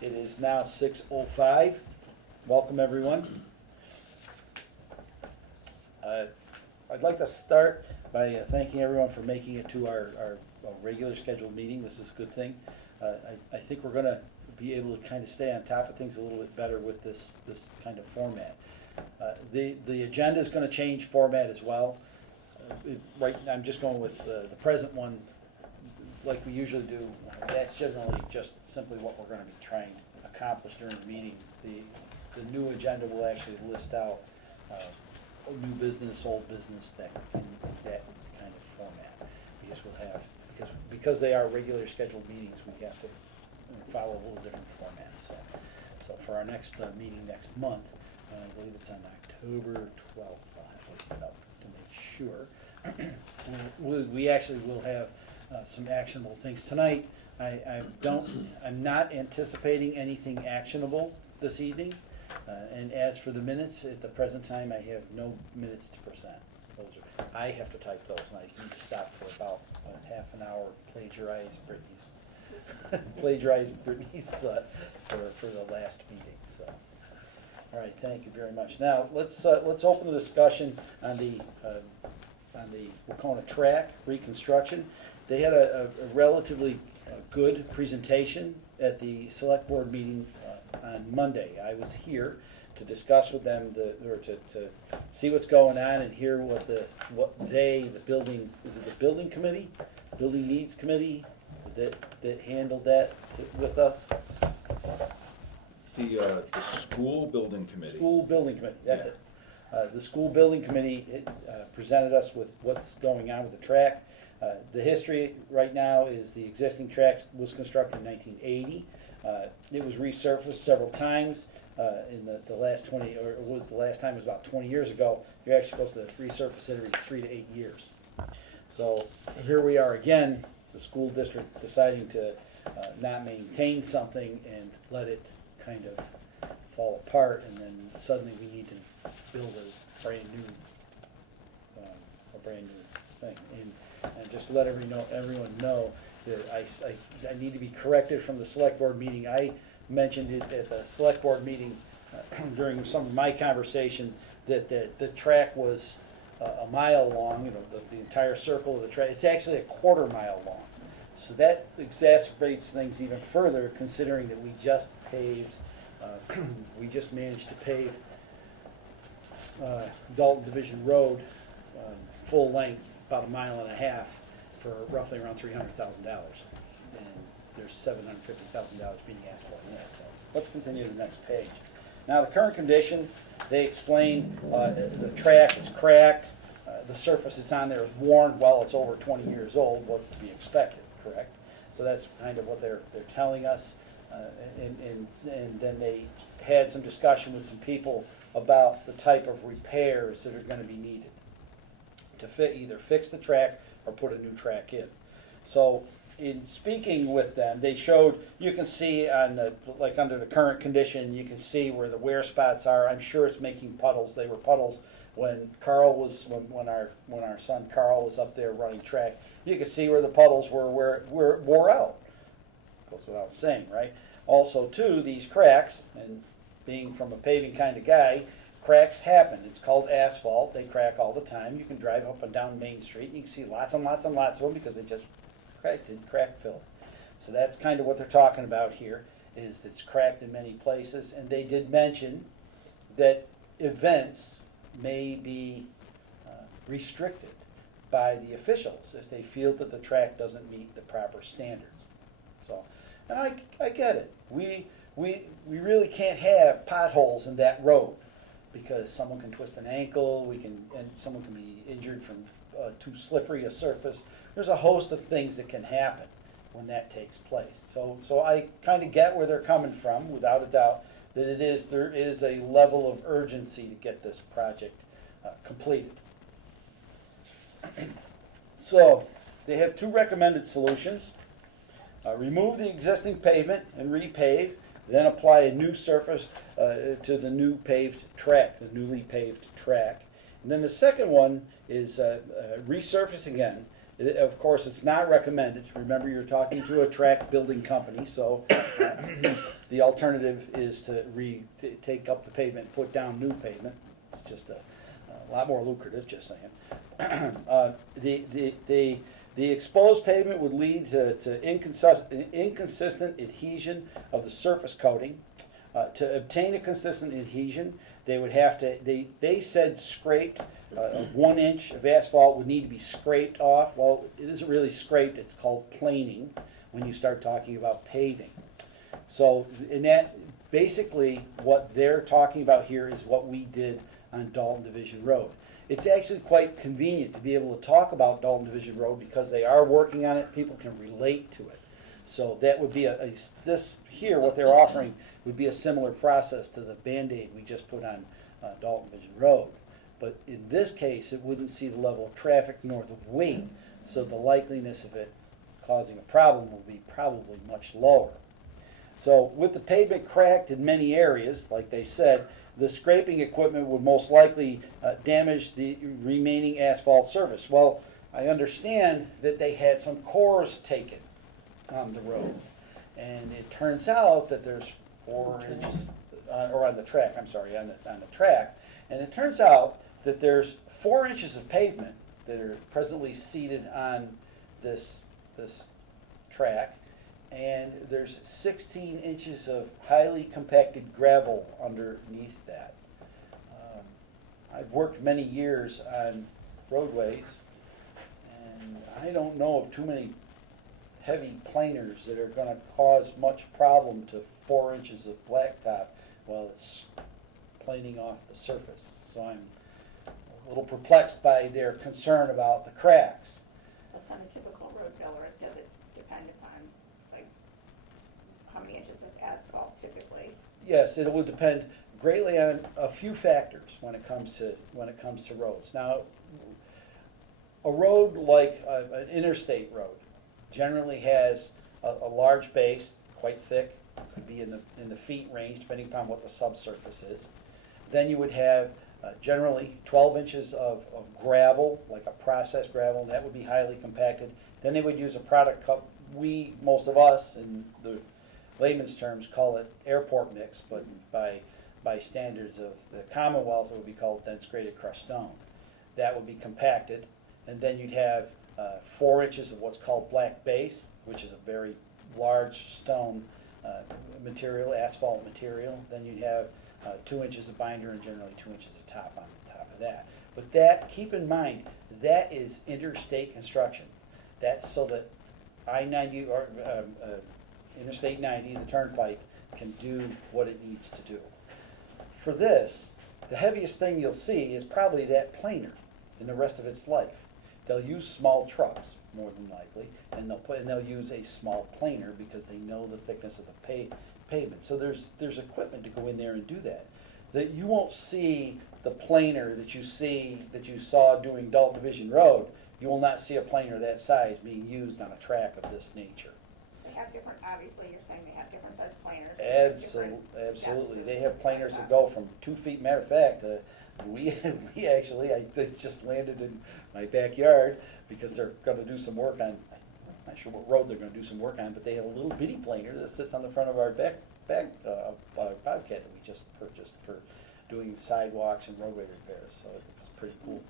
It is now 6:05. Welcome, everyone. I'd like to start by thanking everyone for making it to our regular scheduled meeting. This is a good thing. I think we're going to be able to kind of stay on top of things a little bit better with this kind of format. The agenda is going to change format as well. I'm just going with the present one like we usually do. That's generally just simply what we're going to be trying to accomplish during the meeting. The new agenda will actually list out new business, old business, that kind of format. Because they are regular scheduled meetings, we have to follow a little different format. So for our next meeting next month, I believe it's on October 12th. I'll have to look it up to make sure. We actually will have some actionable things tonight. I'm not anticipating anything actionable this evening. And as for the minutes, at the present time, I have no minutes to present. I have to type those, and I need to stop for about half an hour, plagiarize Brittany's for the last meeting. So, all right, thank you very much. Now let's open the discussion on the Wacona track reconstruction. They had a relatively good presentation at the select board meeting on Monday. I was here to discuss with them to see what's going on and hear the building needs committee that handled that with us. The school building committee. School building committee, that's Yeah. it. The school building committee presented us with what's going on with the track. The history right now is the existing track was constructed in 1980. It was resurfaced several times in the last 20, or the last time was about 20 years ago. You're actually supposed to resurface it every 3 to 8 years. So here we are again, the school district deciding to not maintain something and let it kind of fall apart, and then suddenly we need to build a brand new thing. And just let everyone know that I need to be corrected from the select board meeting. I mentioned it at the select board meeting during some of my conversation that the track was a mile long, the entire circle of the track. It's actually a quarter mile long. So that exacerbates things even further, considering that we just managed to pave Dalton Division Road full length, about 1.5 miles for roughly around $300,000, and there's $750,000 being asked for in that. So let's continue to the next page. Now, the current condition, they explain the track is cracked, the surface it's on there is worn. Well, it's over 20 years old. What's to be expected, correct? So that's kind of what they're telling us, and then they had some discussion with some people about the type of repairs that are going to be needed to either fix the track or put a new track in. So in speaking with them, they showed, you can see on like under the current condition, you can see where the wear spots are. I'm sure it's making puddles. They were puddles when when our son Carl was up there running track. You could see where the puddles were wore out. Goes without saying, right? Also, too, these cracks, and being from a paving kind of guy, cracks happen. It's called asphalt. They crack all the time. You can drive up and down Main Street and you can see lots and lots and lots of them because they just crack filled. So that's kind of what they're talking about here, is it's cracked in many places. And they did mention that events may be restricted by the officials if they feel that the track doesn't meet the proper standards. So, and I get it. We really can't have potholes in that road, because someone can twist an ankle, and someone can be injured from too slippery a surface. There's a host of things that can happen when that takes place. So I kind of get where they're coming from, without a doubt, that there is a level of urgency to get this project completed. So they have two recommended solutions. Remove the existing pavement and repave, then apply a new surface to the newly paved track. And then the second one is resurface again. Of course, it's not recommended. Remember, you're talking to a track building company, so The alternative is to take up the pavement, put down new pavement. It's just a lot more lucrative, just saying. The exposed pavement would lead to inconsistent adhesion of the surface coating. To obtain a consistent adhesion, they would have to, they said scraped, 1 inch of asphalt would need to be scraped off. Well, it isn't really scraped, it's called planing when you start talking about paving. So, in that, basically, what they're talking about here is what we did on Dalton Division Road. It's actually quite convenient to be able to talk about Dalton Division Road because they are working on it, people can relate to it. So that would be this here, what they're offering, would be a similar process to the Band-Aid we just put on Dalton Division Road. But in this case, it wouldn't see the level of traffic nor the weight, so the likeliness of it causing a problem will be probably much lower. So with the pavement cracked in many areas, like they said, the scraping equipment would most likely damage the remaining asphalt surface. Well, I understand that they had some cores taken on the road, and it turns out that there's 4 inches, or on the track, I'm sorry, on the track, and it turns out that there's 4 inches of pavement that are presently seated on this track, and there's 16 inches of highly compacted gravel underneath that. I've worked many years on roadways, and I don't know of too many heavy planers that are going to cause much problem to 4 inches of blacktop while it's planing off the surface. So I'm a little perplexed by their concern about the cracks. That's on a typical road bill, or does it depend upon, like, how many inches of asphalt typically? Yes, it would depend greatly on a few factors when it comes to roads. Now, a road like an interstate road generally has a large base, quite thick, could be in the feet range depending upon what the subsurface is. Then you would have generally 12 inches of gravel, like a processed gravel, and that would be highly compacted. Then they would use a product most of us, in the layman's terms, call it airport mix, but by standards of the Commonwealth, it would be called dense graded crushed stone. That would be compacted, and then you'd have 4 inches of what's called black base, which is a very large stone material, asphalt material. Then you'd have 2 inches of binder and generally 2 inches of top on top of that. But that, keep in mind, that is interstate construction. That's so that I-90 or Interstate 90, the turnpike, can do what it needs to do. For this, the heaviest thing you'll see is probably that planer in the rest of its life. They'll use small trucks, more than likely, and they'll use a small planer because they know the thickness of the pavement. So there's equipment to go in there and do that. That you won't see the planer that you saw doing Dalton Division Road. You will not see a planer that size being used on a track of this nature. They have different, obviously, you're saying they have different size planers. Absolutely. They have planers that go from 2 feet. Matter of fact, we actually, it just landed in my backyard because they're going to do some work on, I'm not sure what road they're going to do some work on, but they have a little bitty planer that sits on the front of our Bobcat that we just purchased for doing sidewalks and roadway repairs. So it's a pretty cool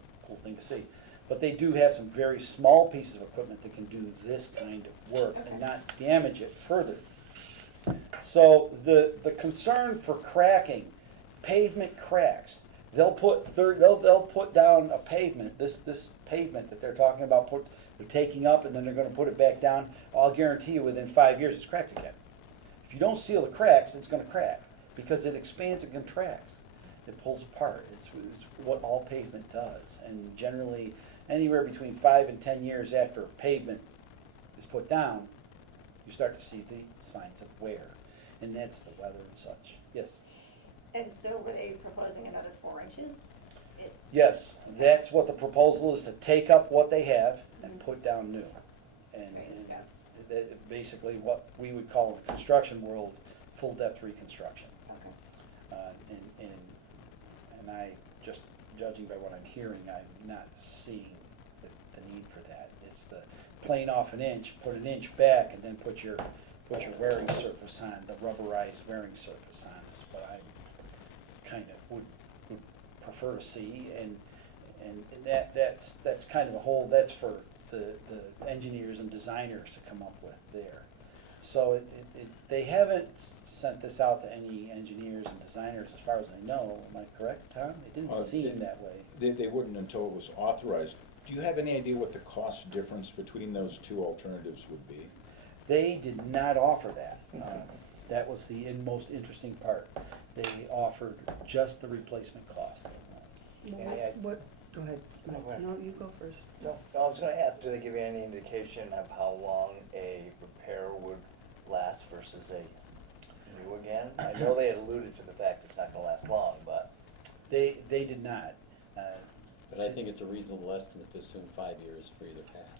thing to see. But they do have some very small pieces of equipment that can do this kind of work and not damage it further. So the concern for cracking, pavement cracks. They'll put down a pavement, this pavement that they're talking about they're taking up and then they're going to put it back down. I'll guarantee you within 5 years it's cracked again. If you don't seal the cracks, it's going to crack because it expands and contracts. It pulls apart. It's what all pavement does. And generally, anywhere between 5 and 10 years after a pavement is put down, you start to see the signs of wear. And that's the weather and such. Yes? And so were they proposing another 4 inches? Yes, that's what the proposal is, to take up what they have and put down new. And basically what we would call in the construction world, full depth reconstruction. Okay. And I, just judging by what I'm hearing, I'm not seeing the need for that. It's the plane off an inch, put an inch back, and then put your put your wearing surface on, the rubberized wearing surface on is what I kind of would prefer to see, and that's kind of the whole, that's for the engineers and designers to come up with there. So they haven't sent this out to any engineers and designers as far as I know, am I correct, Tom? It didn't seem that way. They wouldn't until it was authorized. Do you have any idea what the cost difference between those two alternatives would be? They did not offer that. That was the most interesting part. They offered just the replacement cost. What, go ahead, Mike. Okay. No, you go first. No, I was gonna ask, do they give you any indication of how long a repair would last versus a new again? I know they had alluded to the fact it's not gonna last long, but. They did not. But I think it's a reasonable estimate to assume 5 years for either path.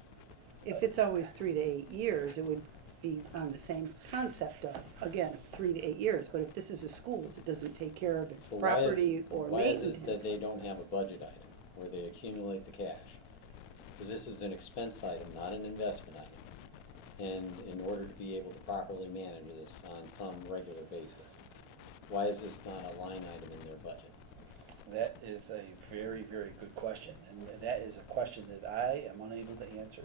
If it's always 3 to 8 years, it would be on the same concept of, again, 3 to 8 years. But if this is a school that doesn't take care of its So property or Why is it that maintenance. they don't have a budget item where they accumulate the cash? Because this is an expense item, not an investment item. And in order to be able to properly manage this on some regular basis, why is this not a line item in their budget? That is a very, very good question, and that is a question that I am unable to answer.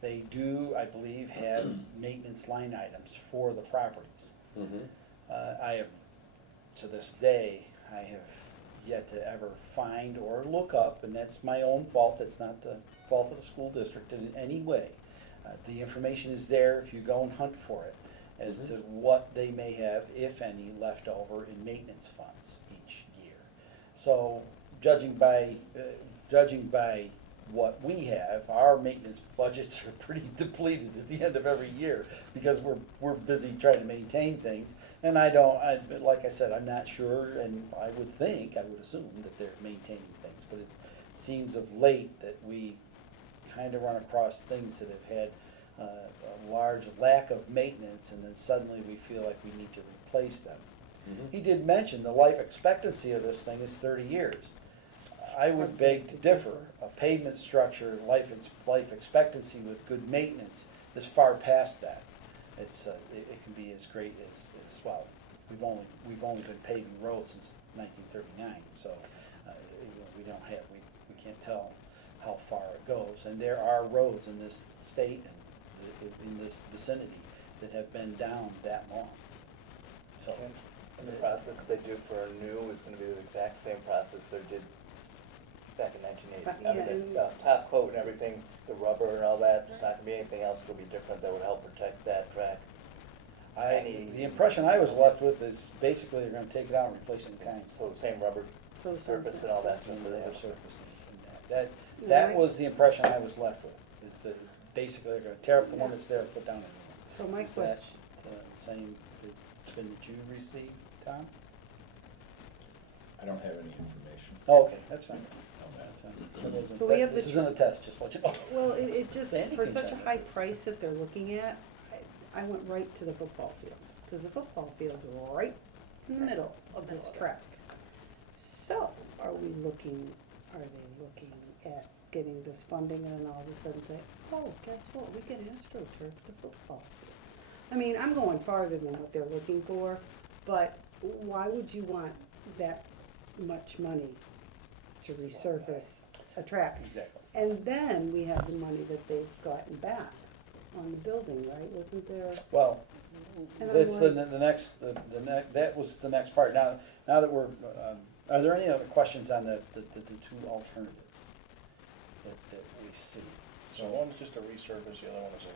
They do, I believe, have maintenance line items for the properties. I have, to this day, I have yet to ever find or look up, and that's my own fault, that's not the fault of the school district in any way. The information is there if you go and hunt for it, as to what they may have, if any, left over in maintenance funds each year. So, judging by what we have, our maintenance budgets are pretty depleted at the end of every year, because we're busy trying to maintain things. And like I said, I'm not sure, and I would assume that they're maintaining things, but it seems of late that we kind of run across things that have had a large lack of maintenance, and then suddenly we feel like we need to replace them. He did mention the life expectancy of this thing is 30 years. I would beg to differ. A pavement structure, life expectancy with good maintenance is far past that. It can be as great as well. We've only been paving roads since 1939, so we can't tell how far it goes. And there are roads in this state and in this vicinity that have been down that long. So. And the process they do for a new is gonna be the exact same process they did back in 1980. I mean, the top coat and everything, the rubber and all that, there's not gonna be anything else that'll be different that would help protect that track. The impression I was left with is basically they're gonna take it out and replace it in kind. So the same rubber So the surface and all that stuff And that the they other have. surfaces and that was the impression I was left with, is that basically they're gonna tear up the one that's there and put down a new one. So my Is that, question, same spin that you received, Tom? I don't have any information. Oh, okay, that's fine. So we have This the isn't a test, just let you know. well, it just, Sandy for can such a tell you. high price that they're looking at, I went right to the football field, because the football field's right in the middle of this track. So, are they looking at getting this funding and then all of a sudden say, oh, guess what, we can AstroTurf the football field? I mean, I'm going farther than what they're looking for, but why would you want that much money to resurface a track? Exactly. And then we have the money that they've gotten back on the building, right? Wasn't there? Well, And that's I'm that was the next part. Now that we're, are there any other questions on the two alternatives that we see? So one's just a resurface, the other one is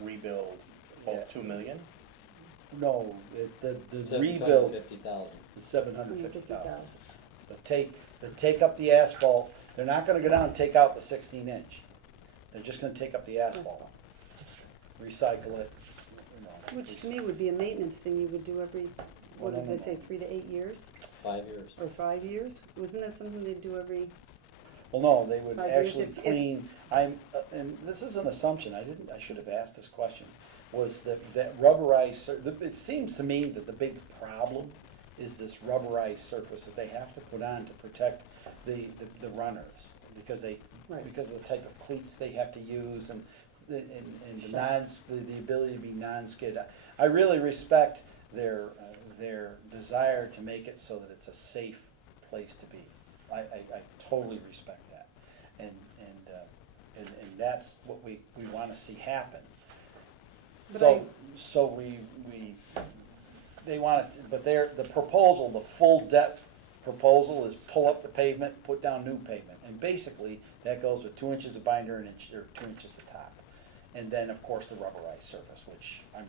a rebuild, Yeah. both 2 million? No, the rebuild $750,000. is $750,000. $750,000. But take up the asphalt, they're not gonna go down and take out the 16-inch. They're just gonna take up the asphalt, recycle it, you know. Which to me would be a maintenance thing you would do every, what Well, did no, they say, 3 to 8 years? 5 years. Or 5 years? Wasn't that something they'd do every, Well, no, they would 5 years actually if- clean, and this is an assumption, I should have asked this question, was that rubberized, it seems to me that the big problem is this rubberized surface that they have to put on to protect the runners, because Right. because of the type of cleats they have to use, and and the ability to be non-skid. I really respect their desire to make it so that it's a safe place to be. I totally respect that. And that's what we wanna see happen. But They want it, but the proposal, the full depth proposal is pull up the pavement, put down new pavement. And basically, that goes with 2 inches of binder and 2 inches of top. And then, of course, the rubberized surface, which I have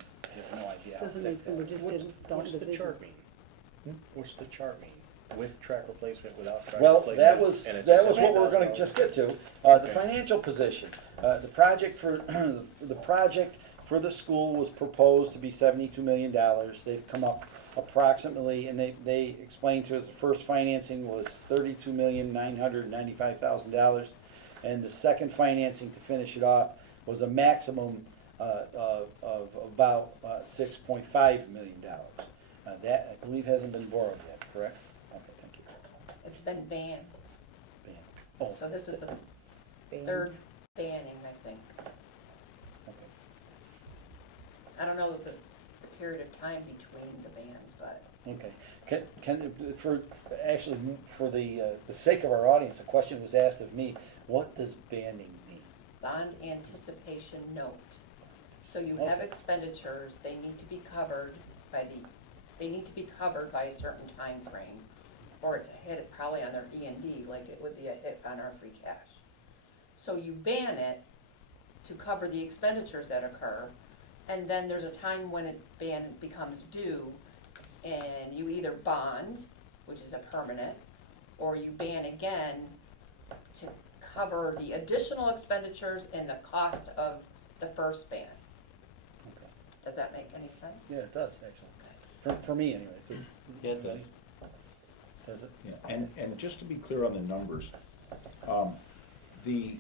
no idea This how doesn't thick make sense, that we is. just didn't, don't What's the division. chart mean? What's the chart mean? With track replacement, without track Well, replacement? that was and it's what we're gonna $7,000? just get to, the Okay. financial position. The project for, the project for the school was proposed to be $72 million. They've come up approximately, and they explained to us, the first financing was $32,995,000. And the second financing to finish it off was a maximum of about $6.5 million. That, I believe, hasn't been borrowed yet, correct? Okay, thank you. It's been banned, Bam. Oh, so this is the Band. third banning, I think. okay. I don't know the period of time between the bans, but Okay, for the sake of our audience, a question was asked of me, what does banning mean? bond anticipation note. So you have Okay. expenditures, they need to be covered by a certain time frame, or it's a hit probably on their E&D, like it would be a hit on our free cash. So you ban it to cover the expenditures that occur, and then there's a time when ban becomes due, and you either bond, which is a permanent, or you ban again to cover the additional expenditures and the cost of the first ban. Okay. Does that make any sense? Yeah, it does, actually. For me anyways, Yeah, it does. does it? Yeah, and just to be clear on the numbers, the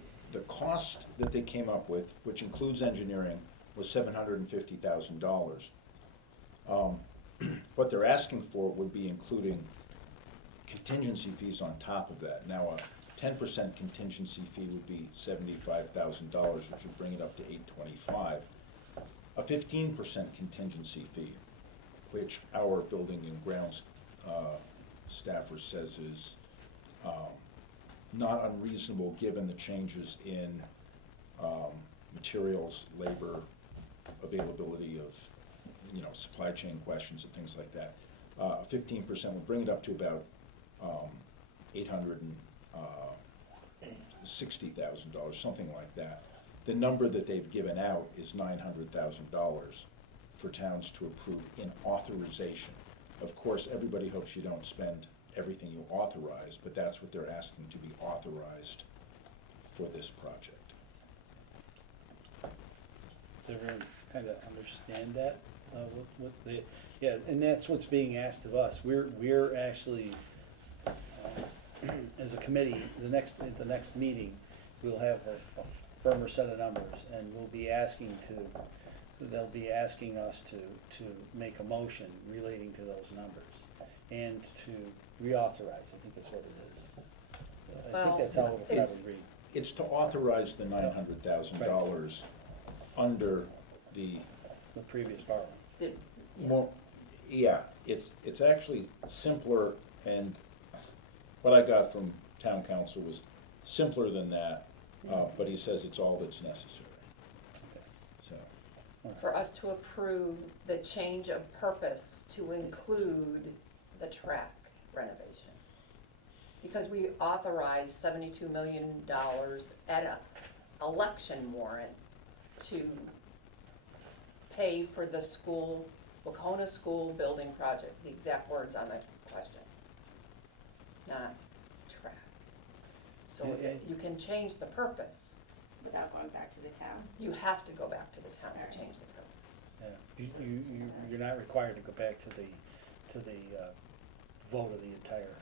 cost that they came up with, which includes engineering, was $750,000. What they're asking for would be including contingency fees on top of that. Now, a 10% contingency fee would be $75,000, which would bring it up to $825,000. A 15% contingency fee, which our building and grounds staffer says is not unreasonable given the changes in materials, labor, availability of, supply chain questions and things like that. 15% would bring it up to about $860,000, something like that. The number that they've given out is $900,000 for towns to approve in authorization. Of course, everybody hopes you don't spend everything you authorize, but that's what they're asking to be authorized for this project. Does everyone kind of understand that? Yeah, and that's what's being asked of us. We're actually, as a committee, at the next meeting, we'll have a firmer set of numbers, and they'll be asking us to make a motion relating to those numbers, and to reauthorize, I think is what it is. I think that's how it'll probably read. It's to authorize the $900,000 under the, The previous borrowing. more, yeah, it's actually simpler, and what I got from town council was simpler than that, but he says it's all that's necessary. So, For us to approve the change of purpose to include the track renovation. Because we authorized $72 million at an election warrant to pay for the school, Wacona School building project, the exact words on my question. Not track. So Okay. you can change the purpose. Without going back to the town. You have to go back to the town to change the purpose. Yeah, you're not required to go back to the vote of the entire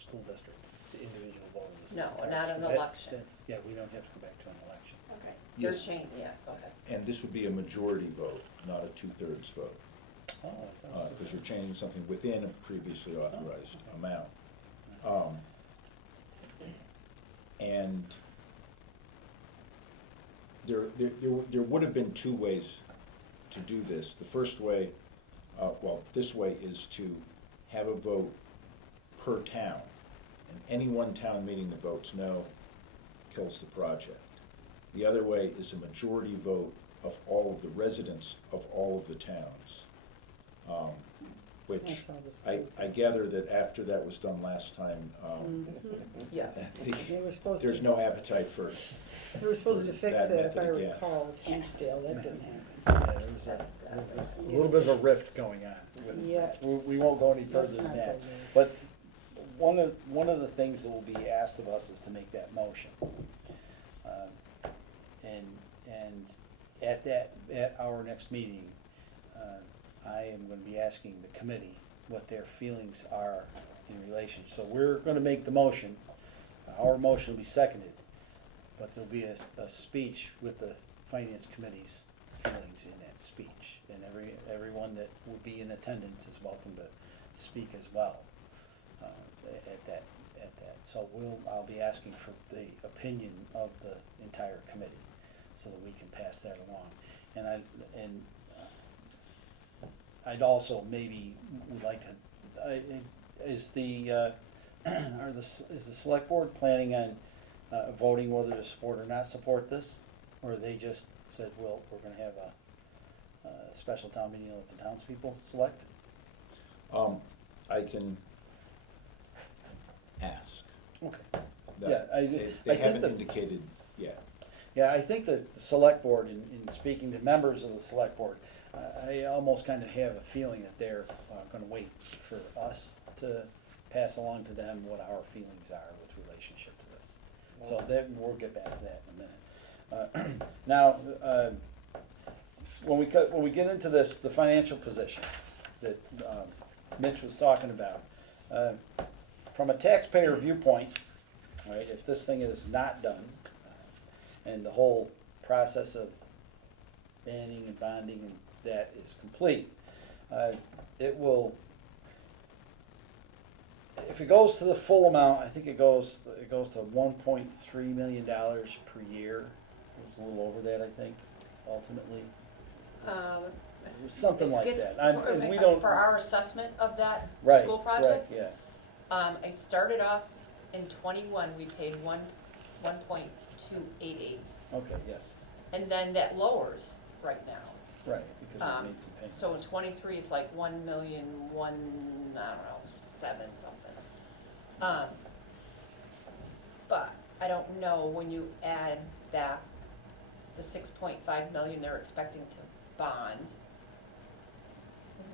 school district, the individual vote of the No, entire not an school. election. Yeah, we don't have to go back to an election. Okay. You're yes, changing, yeah, okay. and this would be a majority vote, not a 2/3 vote, Oh, I thought it because was- you're changing something within a previously authorized amount. And There would have been two ways to do this. The first way, this way is to have a vote per town. And any one town meeting that votes no kills the project. The other way is a majority vote of all of the residents of all of the towns. Which That's how this I gather that after that was done last time, Yeah. They were supposed there's to, no appetite for, they were supposed to fix that it, if I method again. recall, with Hinsdale, that didn't happen. Yeah, there was a little bit of a rift going on. Yeah. We won't go any further Let's than not that. go there. But one of the things that will be asked of us is to make that motion. And at our next meeting, I am gonna be asking the committee what their feelings are in relation. So we're gonna make the motion, our motion will be seconded, but there'll be a speech with the finance committee's feelings in that speech. And everyone that will be in attendance is welcome to speak as well, at that. So I'll be asking for the opinion of the entire committee, so that we can pass that along. And I'd also maybe would like to, is the select board planning on voting whether to support or not support this? Or they just said, well, we're gonna have a special town meeting, let the townspeople select? I can ask. Okay. That- Yeah, They I think haven't that- indicated yet. Yeah, I think that the select board, in speaking to members of the select board, I almost kind of have a feeling that they're gonna wait for us to pass along to them what our feelings are with relationship to this. So then, we'll get back to that in a minute. Now, when we get into this, the financial position that Mitch was talking about, from a taxpayer viewpoint, right, if this thing is not done, and the whole process of banning and bonding and that is complete, it will, if it goes to the full amount, I think it goes to $1.3 million per year. It was a little over that, I think, ultimately. It was something like It's- that. And we don't. For our assessment of that Right, school project? Right, yeah. I started off in 21, we paid 1.288, Okay, yes, and then that lowers right now. right, because we made some payments. So in 23, it's like 1,000,001, I don't know, 7 something. But I don't know when you add back the 6.5 million they're expecting to bond,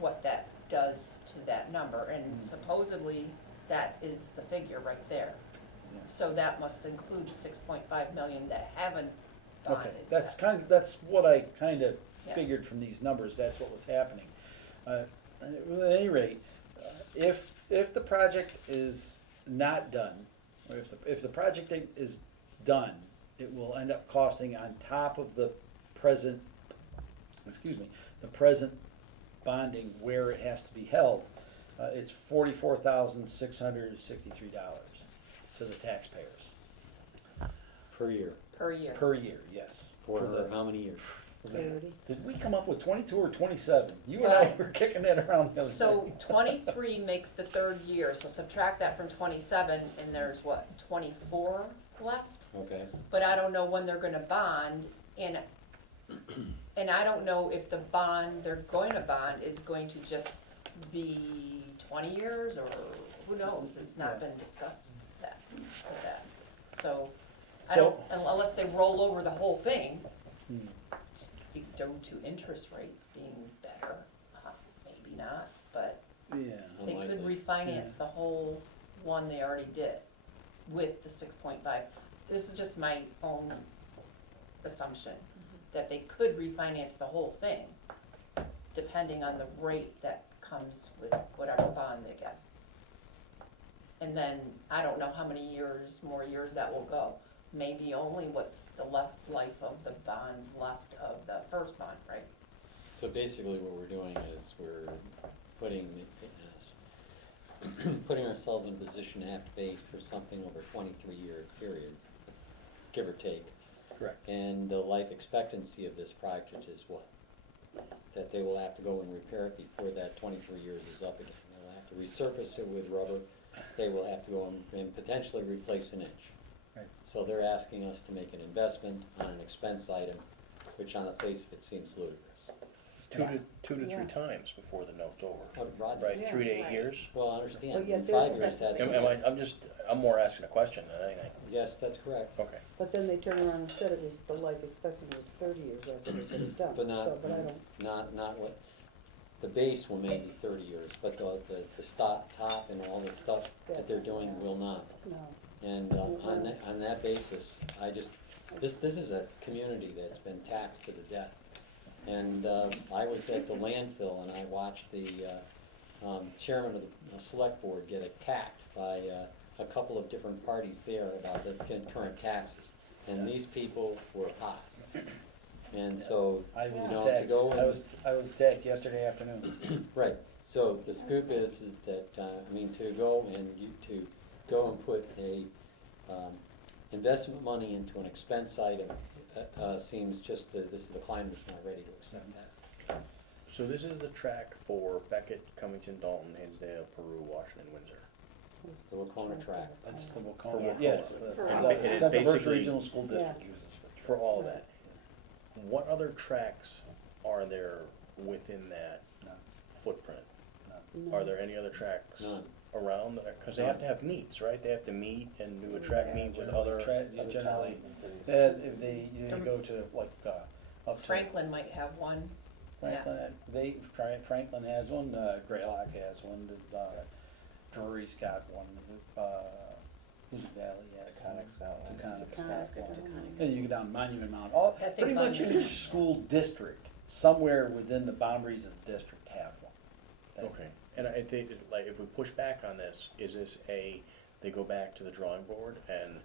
what that does to that number, and Mhm. supposedly that is the figure right there. Yeah. So that must include the 6.5 million that haven't Okay, bonded that's yet. that's what I kind of Yeah. figured from these numbers, that's what was happening. At any rate, if the project is not done, or if the project is done, it will end up costing on top of the present, the present bonding where it has to be held, it's $44,663 to the taxpayers Per year. Per year. per year, yes. For the- how many years? Clarity. Did we come up with 22 or 27? You and I Well, were kicking that around the other day. So 23 makes the third year, so subtract that from 27, and there's what, 24 left? Okay, But I don't know when they're gonna bond, and I don't know if the bond they're going to bond is going to just be 20 years, or who knows, it's not been discussed with that. So, I don't, unless they roll over the whole thing, Hmm. due to interest rates being better, maybe not, but Yeah. they could Unlikely. refinance Yeah. the whole one they already did with the 6.5. This is just my own assumption, that they could refinance the whole thing, depending on the rate that comes with whatever bond they get. And then, I don't know how many more years that will go. Maybe only what's the life of the bonds left of the first bond, right? so basically what we're doing is we're putting ourselves in a position to have to pay for something over a 23-year period, give or take. Correct. And the life expectancy of this project is what? That they will have to go and repair it before that 23 years is up again. They'll have to resurface it with rubber. They will have to go and potentially replace an inch. Right. So they're asking us to make an investment on an expense item, which on the face of it seems ludicrous. Two to Yeah. three times before the note's over. Oh, Roger. Right, Yeah. 3 to 8 Right. years? Well, I understand. Well, yeah, In there's 5 a- years, that's. I'm more asking a question than anything. Yes, that's correct. Okay. But then they turned around and said it was, the life expectancy was 30 years after they get it done, But not, so, but I don't, not what, the base will maybe 30 years, but the top and all the stuff that they're doing will not. no. And on that basis, this is a community that's been taxed to the death. And I was at the landfill and I watched the chairman of the select board get attacked by a couple of different parties there about the current taxes. And these people were hot. And so, I you was know, to attacked, go and. I was attacked yesterday afternoon. Right, so the scoop is that, to go and put a, investment money into an expense item, seems just, the climate's not ready to accept that. So this is the track for Beckett, Covington, Dalton, Hinsdale, Peru, Washington, Windsor. The Wacona track. That's the For Wacona, Wacona. yes, For the all of it. Central Berks Basically- Regional School District Yeah. uses it. For all of that. What other tracks are there within that No. footprint? No. Are there any other tracks None. around that? Because they have to have meets, right? They have to meet and do a track meet with other. Generally, towns and cities. if they go to like, up to. Franklin might have one. Franklin has one, Greylock has one, Drury's got one, Hoosier Valley has one. Taconic's got one. Taconic's Taconic's got got one. one. And you go down Monument Mountain, all, I think pretty much Monument- each school district, somewhere within the boundaries of the district have one. Okay, and I think, like, if we push back on this, is this they go back to the drawing board and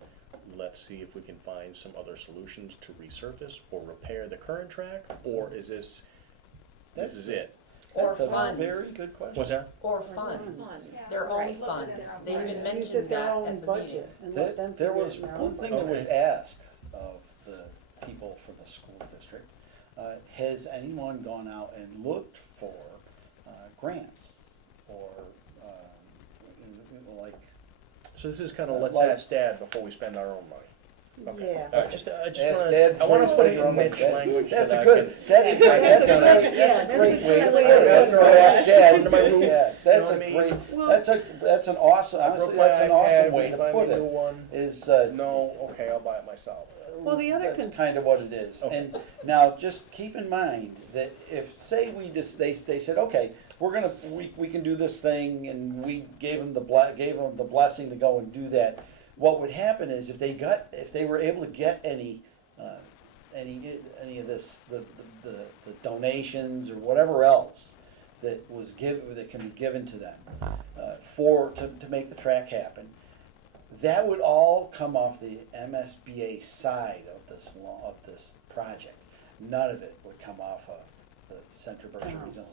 let's see if we can find some other solutions to resurface or repair the current track, or is this is it? Or That's a funds. very good question. What's that? Or funds, Funds. their Right. own Look funds. at their own They even funds. Use mentioned it their that own at the budget meeting. and let them There figure was, it out. one thing that was asked of the people from the school district, has anyone gone out and looked for grants or, like, So this is kind of let's Like- ask Dad before we spend our own money. Okay. Yeah. I just ask wanna, Dad I wanna before put you it spend in your niche money. language That's that a I good, can. that's a great, That's that's a a good- great, yeah, that's a that's great a way good to way put it. to That's put our it. ask Dad. Under my roof. Yes, You know that's what a I mean? great, Well- that's an awesome, honestly, Broke my that's an iPad, awesome way to buy me put a new it, one. is, No, okay, I'll buy it myself. Well, the other that's kind of what it is. Okay. And now, just keep in mind that if, say we just, they said, okay, we're gonna, we can do this thing, and we gave them the blessing to go and do that. What would happen is if they were able to get any of this, the donations or whatever else that can be given to them, to make the track happen, that would all come off the MSBA side of this project. None of it would come off of the Central Berkshire Oh. Regional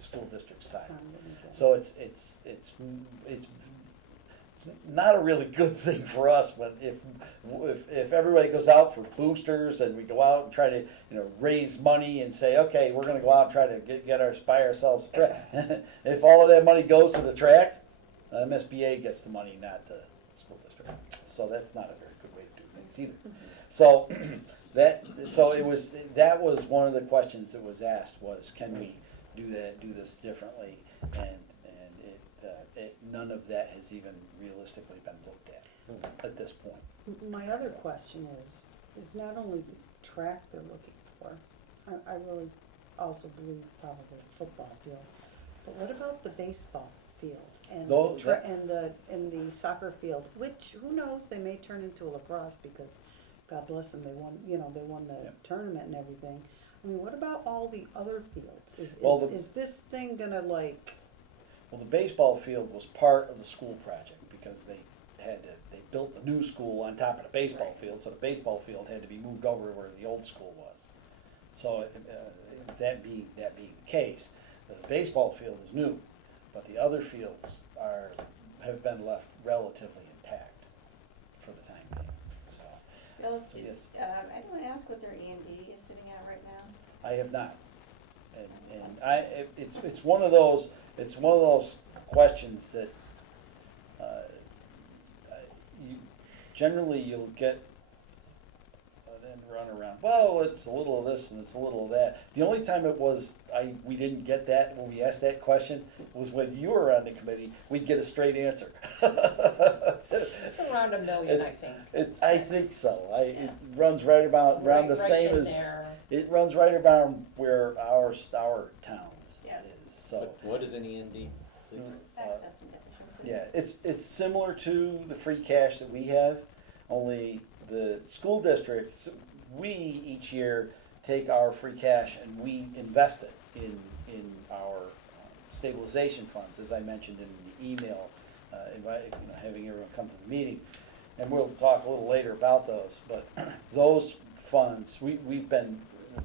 School District side. Sound really good. So it's not a really good thing for us, but if everybody goes out for boosters and we go out and try to, raise money and say, okay, we're gonna go out and try to buy ourselves a track. If all of that money goes to the track, MSBA gets the money, not the school district. So that's not a very good way to do things either. So that was one of the questions that was asked was, can we do this differently? And none of that has even realistically been looked at this point. My other question is not only the track they're looking for, I really also believe probably the football field, but what about the baseball field and Those- and the soccer field, which, who knows, they may turn into a lacrosse because, God bless them, they won the Yeah. tournament and everything. I mean, what about all the other fields? Well, Is this thing gonna like, Well, the baseball field was part of the school project because they built the new school on top of the baseball field, so the baseball field had to be moved over where the old school was. So that being the case, the baseball field is new, but the other fields have been left relatively intact for the time being. So Bill, So, yes. anyone ask what their E and D is sitting at right now? I have not. And it's one of those questions that, generally you'll get then run around, well, it's a little of this and it's a little of that. The only time we didn't get that, when we asked that question, was when you were on the committee, we'd get a straight answer. It's around $1 million, I think. I think so. It runs right around the Right same in as, there. it runs right around where our towns Yeah. is, so. What is an END, please? Access and deficiency. Yeah, it's similar to the free cash that we have, only the school districts, we each year take our free cash and we invest it in our stabilization funds, as I mentioned in the email, having everyone come to the meeting. And we'll talk a little later about those, but those funds, we've been, the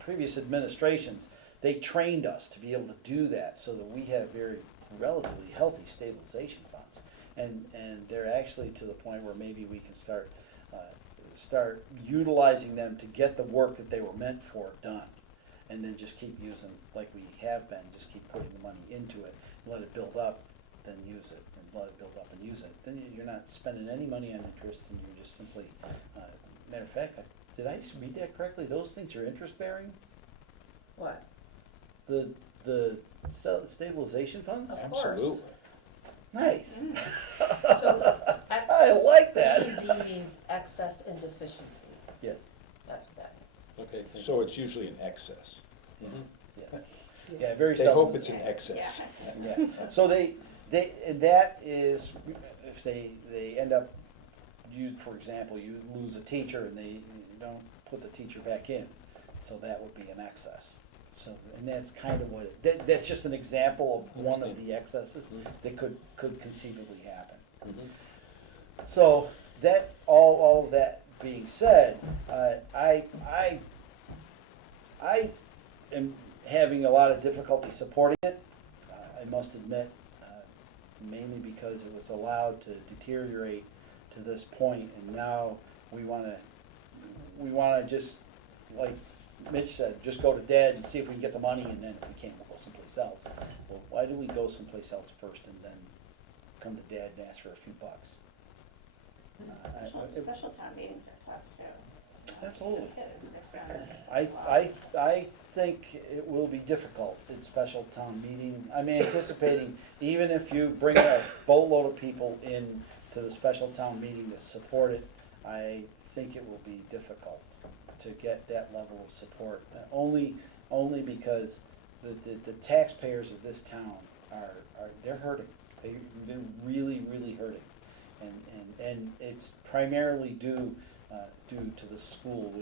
previous administrations, they trained us to be able to do that so that we have very relatively healthy stabilization funds. And they're actually to the point where maybe we can start utilizing them to get the work that they were meant for done. And then just keep using, like we have been, just keep putting the money into it, let it build up, then use it, and let it build up and use it. Then you're not spending any money on interest, and you're just simply, matter of fact, did I read that correctly? Those things are interest bearing? What? The stabilization funds? Of course. Absolutely. Nice. So, I like that. ED means excess and deficiency. Yes, That's what that means. Okay, thank So it's usually an excess. yes. Yeah, very They seldom. hope it's an excess. Yeah, so and that is, if they end up, for example, you lose a teacher and you don't put the teacher back in, so that would be an excess. So, and that's kind of what, that's just an example of one of the excesses that could conceivably happen. Mhm. So, all of that being said, I am having a lot of difficulty supporting it. I must admit, mainly because it was allowed to deteriorate to this point, and now we wanna just, like Mitch said, just go to Dad and see if we can get the money, and then if we can't, we'll go someplace else. Well, why do we go someplace else first and then come to Dad and ask for a few bucks? Special town meetings are tough too. Absolutely. It is expensive. I think it will be difficult in special town meeting. I'm anticipating, even if you bring a boatload of people in to the special town meeting to support it, I think it will be difficult to get that level of support. Only because the taxpayers of this town they're hurting. They're really, really hurting. And it's primarily due to the school,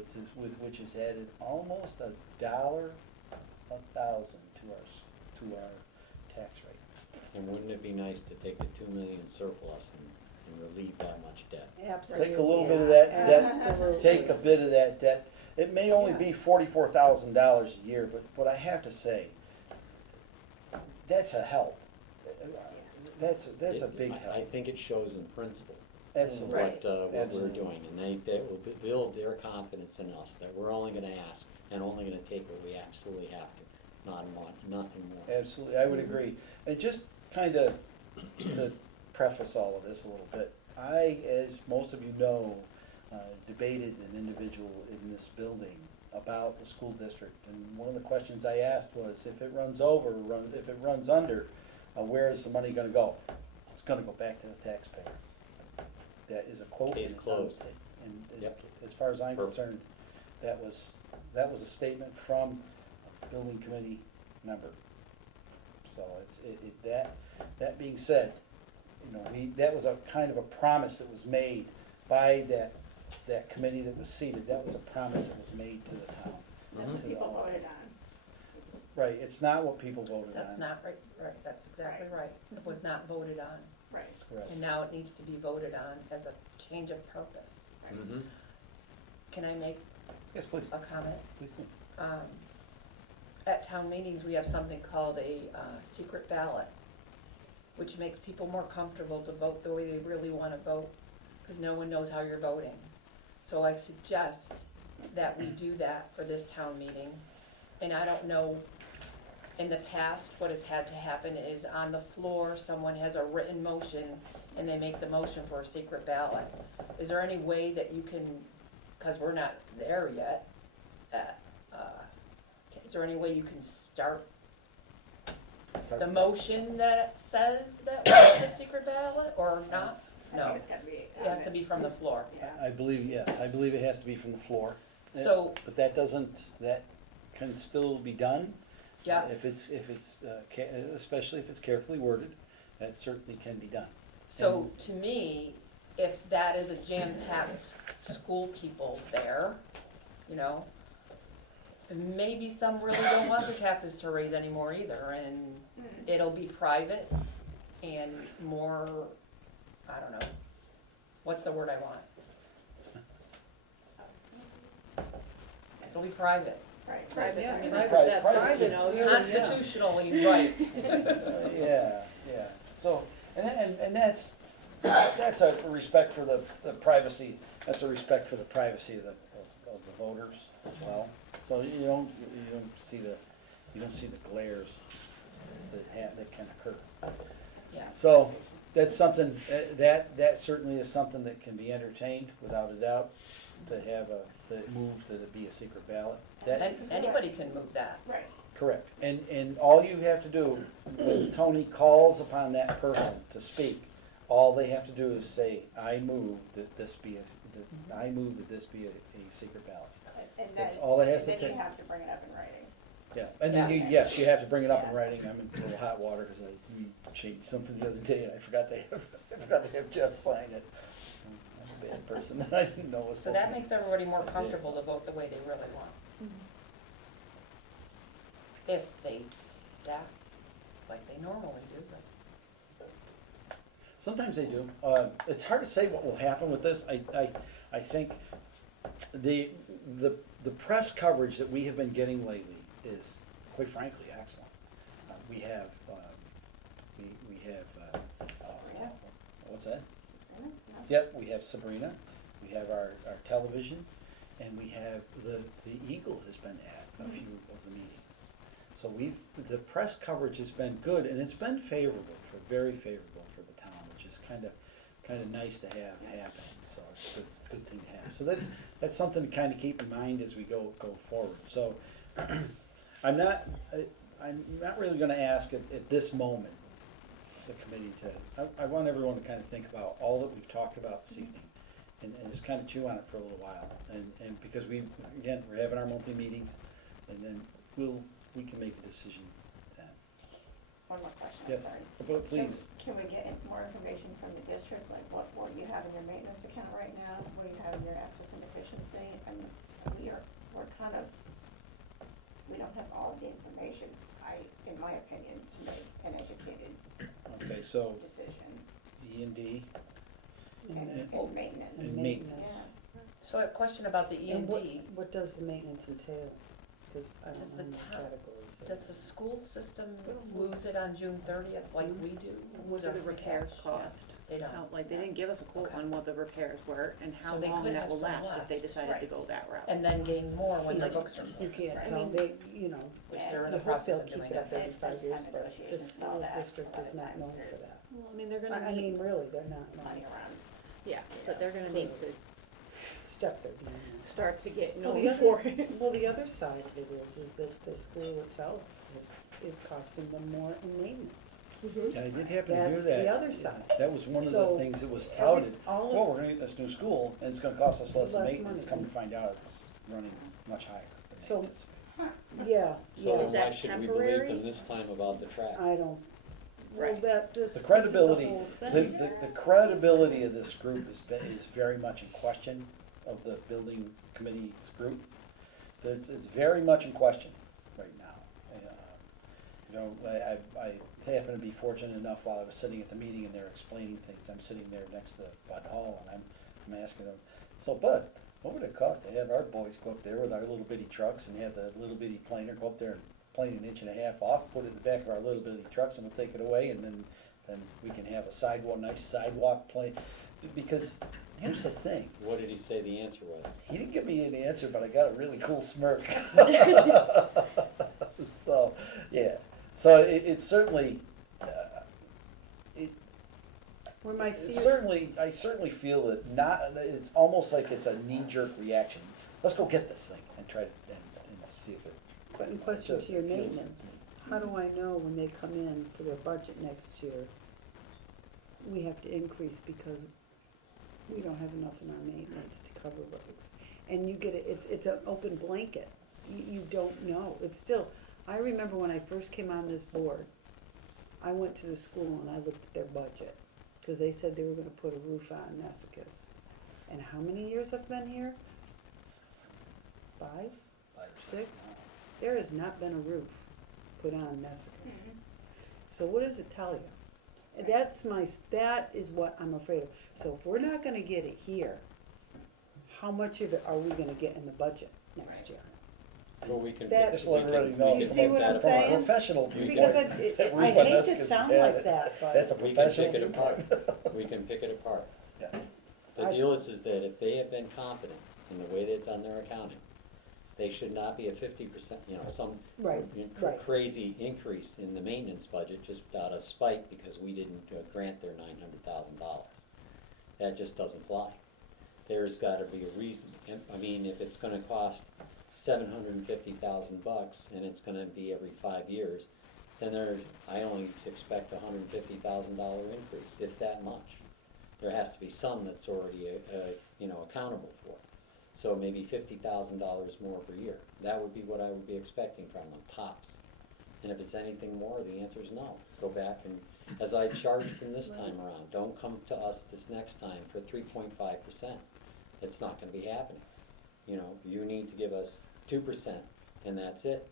which has added almost $1 a thousand to our tax rate. And wouldn't it be nice to take the 2 million surplus and relieve that much debt? Absolutely. Take a little bit of that debt, Absolutely. take a bit of that debt. It may only Yeah. be $44,000 a year, but what I have to say, that's a help. That's a big help. I think it shows in principle Absolutely. Right. what we're Absolutely. doing, and they will build their confidence in us, that we're only gonna ask, and only gonna take what we absolutely have to, nothing more. Absolutely, I would agree. And just kind of to preface all of this a little bit, I, as most of you know, debated an individual in this building about the school district. And one of the questions I asked was, if it runs under, where is the money gonna go? It's gonna go back to the taxpayer. That is a quote. Case and it's on- closed. And Yep. as far as I'm Perfect. concerned, that was a statement from a building committee member. So that being said, that was a kind of a promise that was made by that committee that was seated. That was a promise that was made to the town. That's Mhm. what people voted on. Right, it's not what people voted on. That's not right, that's exactly right. It was not voted on, Right. Correct. and now it needs to be voted on as a change of purpose. Mhm. Can I make Yes, please, a comment? please do. At town meetings, we have something called a secret ballot, which makes people more comfortable to vote the way they really want to vote, because no one knows how you're voting. So I suggest that we do that for this town meeting. And I don't know, in the past, what has had to happen is on the floor, someone has a written motion and they make the motion for a secret ballot. Is there any way that you can, cause we're not there yet, is there any way you can start the motion that says that we want a secret ballot or not? I No, think it's gotta be. it has to be from the floor. Yeah. I believe, yes, I believe it has to be from the floor. So- But that doesn't, that can still be done. Yeah, If it's, especially if it's carefully worded, that certainly can be done. so to me, if that is a jam-packed school people there, you know, maybe some really don't want the taxes to raise anymore either, and it'll be private and more, I don't know, what's the word I want? It'll be private, Right. Private, Yeah, I mean, private, that's, private, you know, yeah. constitutionally right. Yeah, yeah, so, and that's a respect for the privacy, that's a respect for the privacy of the voters as well. So you don't see the glares that can occur. Yeah. So, that's something, that certainly is something that can be entertained, without a doubt, to have that move that it be a secret ballot. That, Anybody can move that. Right. correct, and all you have to do, when Tony calls upon that person to speak, all they have to do is say, I move that this be a secret ballot. And That's then, all it has and to then you take. have to bring it up in writing. Yeah, and then Yeah. yes, you have to bring it up in Yeah. writing. I'm in a little hot water because we changed something the other day and I forgot to have Jeff sign it. I'm a bad person, I didn't know it was So supposed that to be. makes everybody more comfortable to vote the way they really want. If they staff like they normally do, but. Sometimes they do. It's hard to say what will happen with this. I think the press coverage that we have been getting lately is, quite frankly, excellent. We have, what's that? No? Yep, we have Sabrina, we have our television, and we have, the Eagle has been at a few of the meetings. So the press coverage has been good, and it's been favorable, very favorable for the town, which is kind of nice to have happen, so it's a good thing to have. So that's something to kind of keep in mind as we go forward. So I'm not really gonna ask at this moment, the committee I want everyone to kind of think about all that we've talked about this evening, and just kind of chew on it for a little while, and because we're having our monthly meetings, and then we can make a decision then. One more question, Yes, I'm sorry. but please. Can we get more information from the district, like what you have in your maintenance account right now, what you have in your access and efficiency? And we're kind of, we don't have all of the information, in my opinion, to make an educated Okay, so decision. E&D, And maintenance. and maintenance. maintenance. Yeah. So a question about the E And and D. what does the maintenance entail? Because I Does don't the know the town- categories. Does the school system lose it on June 30th like we do? What do the repairs cost? They don't. How- Like, they didn't give us a quote Okay. on what the repairs were and how So they long could that have will some last if left. they decided to Right. go that route. And then gain more when their Like, books are You full, can't Right. tell, I mean- they, which they're in you the hope process they'll of keep doing it up that. every 5 years, Kind of but negotiations this and all little that, district a lot is of not times known for there's that. Well, I mean, they're gonna I mean, need, really, they're not money known. around. yeah, but they're gonna need to Step their game. start to get Well, known the for other, it. well, the other side of it is that the school itself is costing them more in maintenance. Yeah, I did happen to hear That's that. the other side. That was one of So, the things that was touted. all of- Well, we're gonna get this new school, and it's gonna cost us less in Less maintenance. money. Come to find out, it's running much higher than So- anticipated. Yeah, So yeah, Is that why should we believe temporary? them this time about the track? I don't, well, Right. that's, The this is the credibility, whole the, thing. the credibility of this group is very much in question, of the building committee's group. It's very much in question right now. You know, I happen to be fortunate enough while I was sitting at the meeting and they're explaining things, I'm sitting there next to Bud Hall and I'm asking them, so Bud, what would it cost to have our boys go up there with our little bitty trucks and have the little bitty planer go up there and plane an inch and a half off, put it in the back of our little bitty trucks and we'll take it away and then we can have a nice sidewalk plane. Because here's the thing, What did he say the answer was? he didn't give me an answer, but I got a really cool smirk. So, yeah, so it certainly, Where my it fear, certainly, I certainly feel that it's almost like it's a knee-jerk reaction. Let's go get this thing and try to, and see if it. but in question just to your feels- maintenance, how do I know when they come in for their budget next year, we have to increase because we don't have enough in our maintenance to cover roads? And you get it's an open blanket, you don't know, it's still, I remember when I first came on this board, I went to the school and I looked at their budget, cause they said they were gonna put a roof on Nessicus. And how many years I've been here? 5, 6? There has not been a roof put on Nessicus. So what does it tell you? That is what I'm afraid of. So if we're not gonna get it here, how much of it are we gonna get in the budget next year? Well, we can. That- Just let everybody know. Do you see what I'm From a saying? professional Because viewpoint, that I roof on hate this to is sound bad. like that, but. That's a We can professional pick it apart. viewpoint. We can pick it apart. Yeah. The I- deal is that if they have been competent in the way they've done their accounting, they should not be a 50%, some Right, right. crazy increase in the maintenance budget just out of spite because we didn't grant their $900,000. That just doesn't fly. There's gotta be a reason, I mean, if it's gonna cost $750,000 and it's gonna be every 5 years, then I only expect a $150,000 increase, if that much. There has to be some that's already, accountable for. So maybe $50,000 more per year. That would be what I would be expecting from them, tops. And if it's anything more, the answer is no. Go back and, as I charged them this time around, don't come to us this next time for 3.5%. It's not gonna be happening. You need to give us 2% and that's it.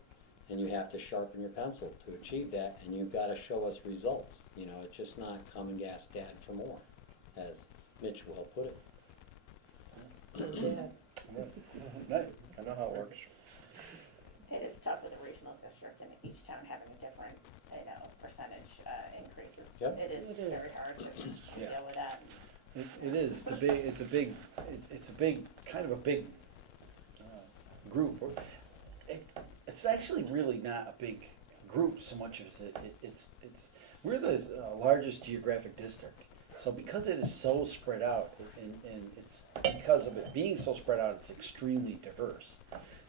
And you have to sharpen your pencil to achieve that, and you've gotta show us results. It's just not come and gas dad for more, as Mitch well put it. Right. I know how it works. It is tough with a regional district and each town having a different, percentage, increases. Yep. It is It is. very hard to Yeah. deal with that. It is, it's a big, kind of a big group. It's actually really not a big group so much as we're the largest geographic district. So because it is so spread out, and it's, because of it being so spread out, it's extremely diverse.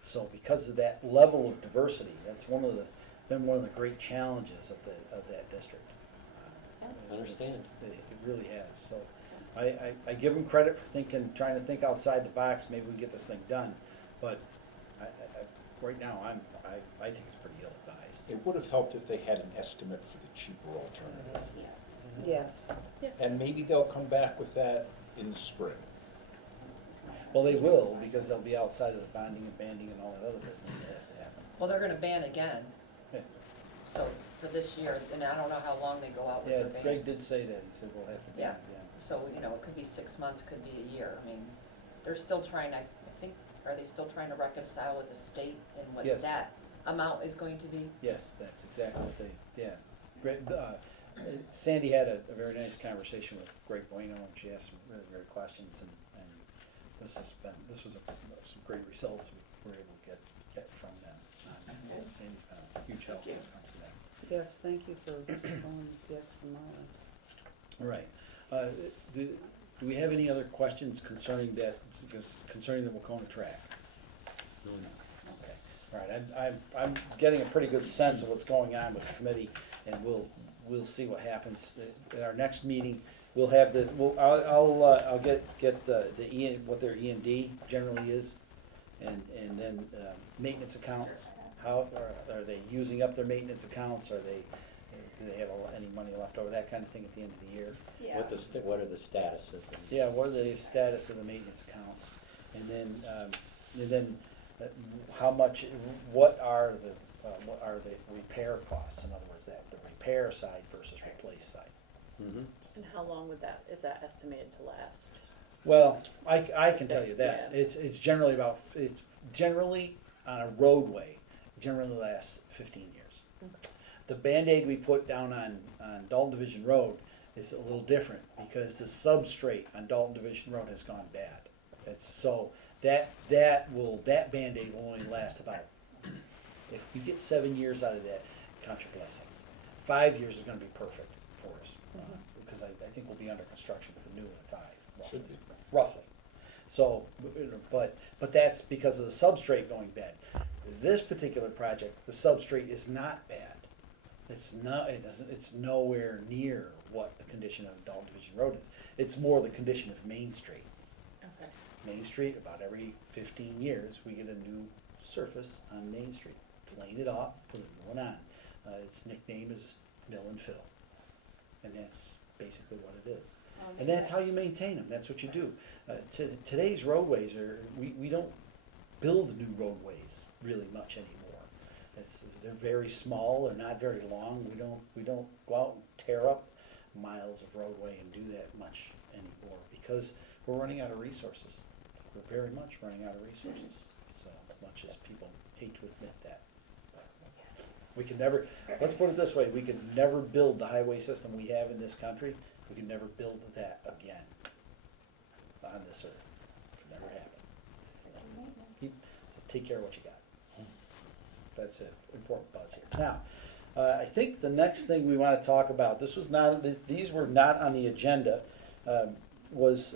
So because of that level of diversity, that's been one of the great challenges of that district. I understand. It really has, so I give them credit for trying to think outside the box, maybe we get this thing done, but right now, I think it's pretty ill-advised. It would have helped if they had an estimate for the cheaper alternative. Yes. Yes, And maybe they'll come back with that in the spring. Well, they will, because they'll be outside of the bonding and banding and all that other business that has to happen. Well, they're gonna ban again, Yeah. so for this year, and I don't know how long they go out with Yeah, their ban. Greg did say that, he said we'll have to Yeah. ban it, So, it could be 6 months, could be a year, I mean, they're still trying, I think, are they still trying to reconcile with the state and what Yes. that amount is going to be? Yes, that's exactly what yeah. Sandy had a very nice conversation with Greg Bueno, and she asked some really great questions, and this was some great results we were able to get from them. So Sandy's been a huge help when it comes to that. yes, thank you for going the extra mile. All right. Do we have any other questions concerning the Wacona track? No. Okay. All right. I'm getting a pretty good sense of what's going on with the committee, and we'll see what happens at our next meeting. We'll have I'll get what their E&D generally is, and then maintenance accounts. How are they using up their maintenance accounts? Do they have any money left over, that kind of thing at the end of the year? Yeah. What are the status of them? Yeah, what are the status of the maintenance accounts? And then how much, what are the repair costs? In other words, the repair side versus replace side. Mm-hmm. And how long is that estimated to last? Well, I can tell you that. Yeah. It's generally on a roadway, generally lasts 15 years. The Band-Aid we put down on Dalton Division Road is a little different, because the substrate on Dalton Division Road has gone bad. So that Band-Aid will only last about, if we get 7 years out of that, count your blessings. 5 years is gonna be perfect for us, because I think we'll be under construction with a new one in 5. roughly. Should be. Roughly. So, but that's because of the substrate going bad. This particular project, the substrate is not bad. It's nowhere near what the condition of Dalton Division Road is. It's more the condition of Main Street. Okay. Main Street, about every 15 years, we get a new surface on Main Street. Plane it off, put a new one on. Its nickname is Mill and Fill. And that's basically what it is. And that's how you maintain them, that's what you do. Today's roadways we don't build new roadways really much anymore. They're very small, they're not very long, we don't go out and tear up miles of roadway and do that much anymore, because we're running out of resources. We're very much running out of resources, so much as people hate to admit that. We can never, let's put it this way, we could never build the highway system we have in this country, we could never build that again on this earth. It could never happen. So take care of what you got. That's it, important buzz here. Now, I think the next thing we want to talk about, these were not on the agenda, was,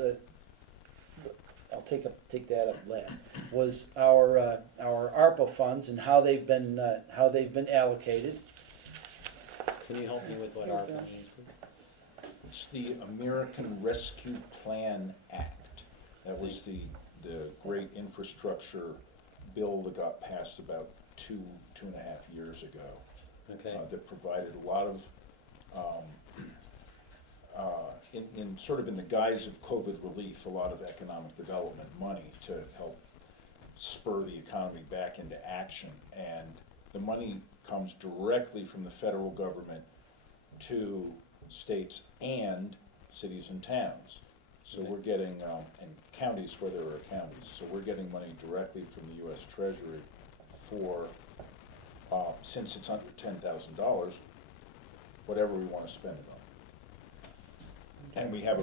I'll take that up last, was our ARPA funds and how they've been allocated. Can you help me with what ARPA means, please? It's the American Rescue Plan Act. That was the great infrastructure bill that got passed about two and a half years ago. Okay. That provided a lot of, in sort of in the guise of COVID relief, a lot of economic development money to help spur the economy back into action. And the money comes directly from the federal government to states and cities and towns. So Okay. we're getting, and counties where there are counties, so we're getting money directly from the US Treasury for, since it's under $10,000, whatever we want to spend it on. And we have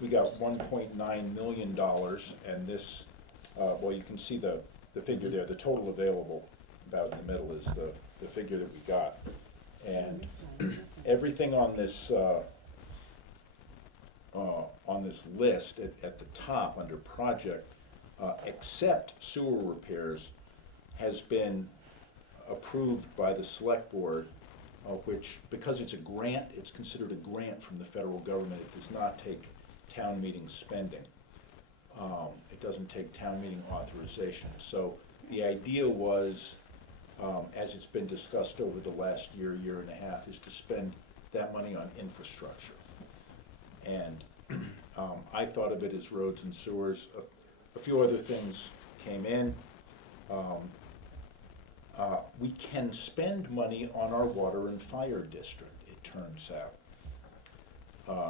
we got $1.9 million, and this, well, you can see the figure there, the total available about in the middle is the figure that we got. And everything on this list at the top under project, except sewer repairs, has been approved by the select board, which, because it's a grant, it's considered a grant from the federal government. It does not take town meeting spending. It doesn't take town meeting authorization. So the idea was, as it's been discussed over the last year and a half, is to spend that money on infrastructure. And I thought of it as roads and sewers. A few other things came in. We can spend money on our water and fire district, it turns out.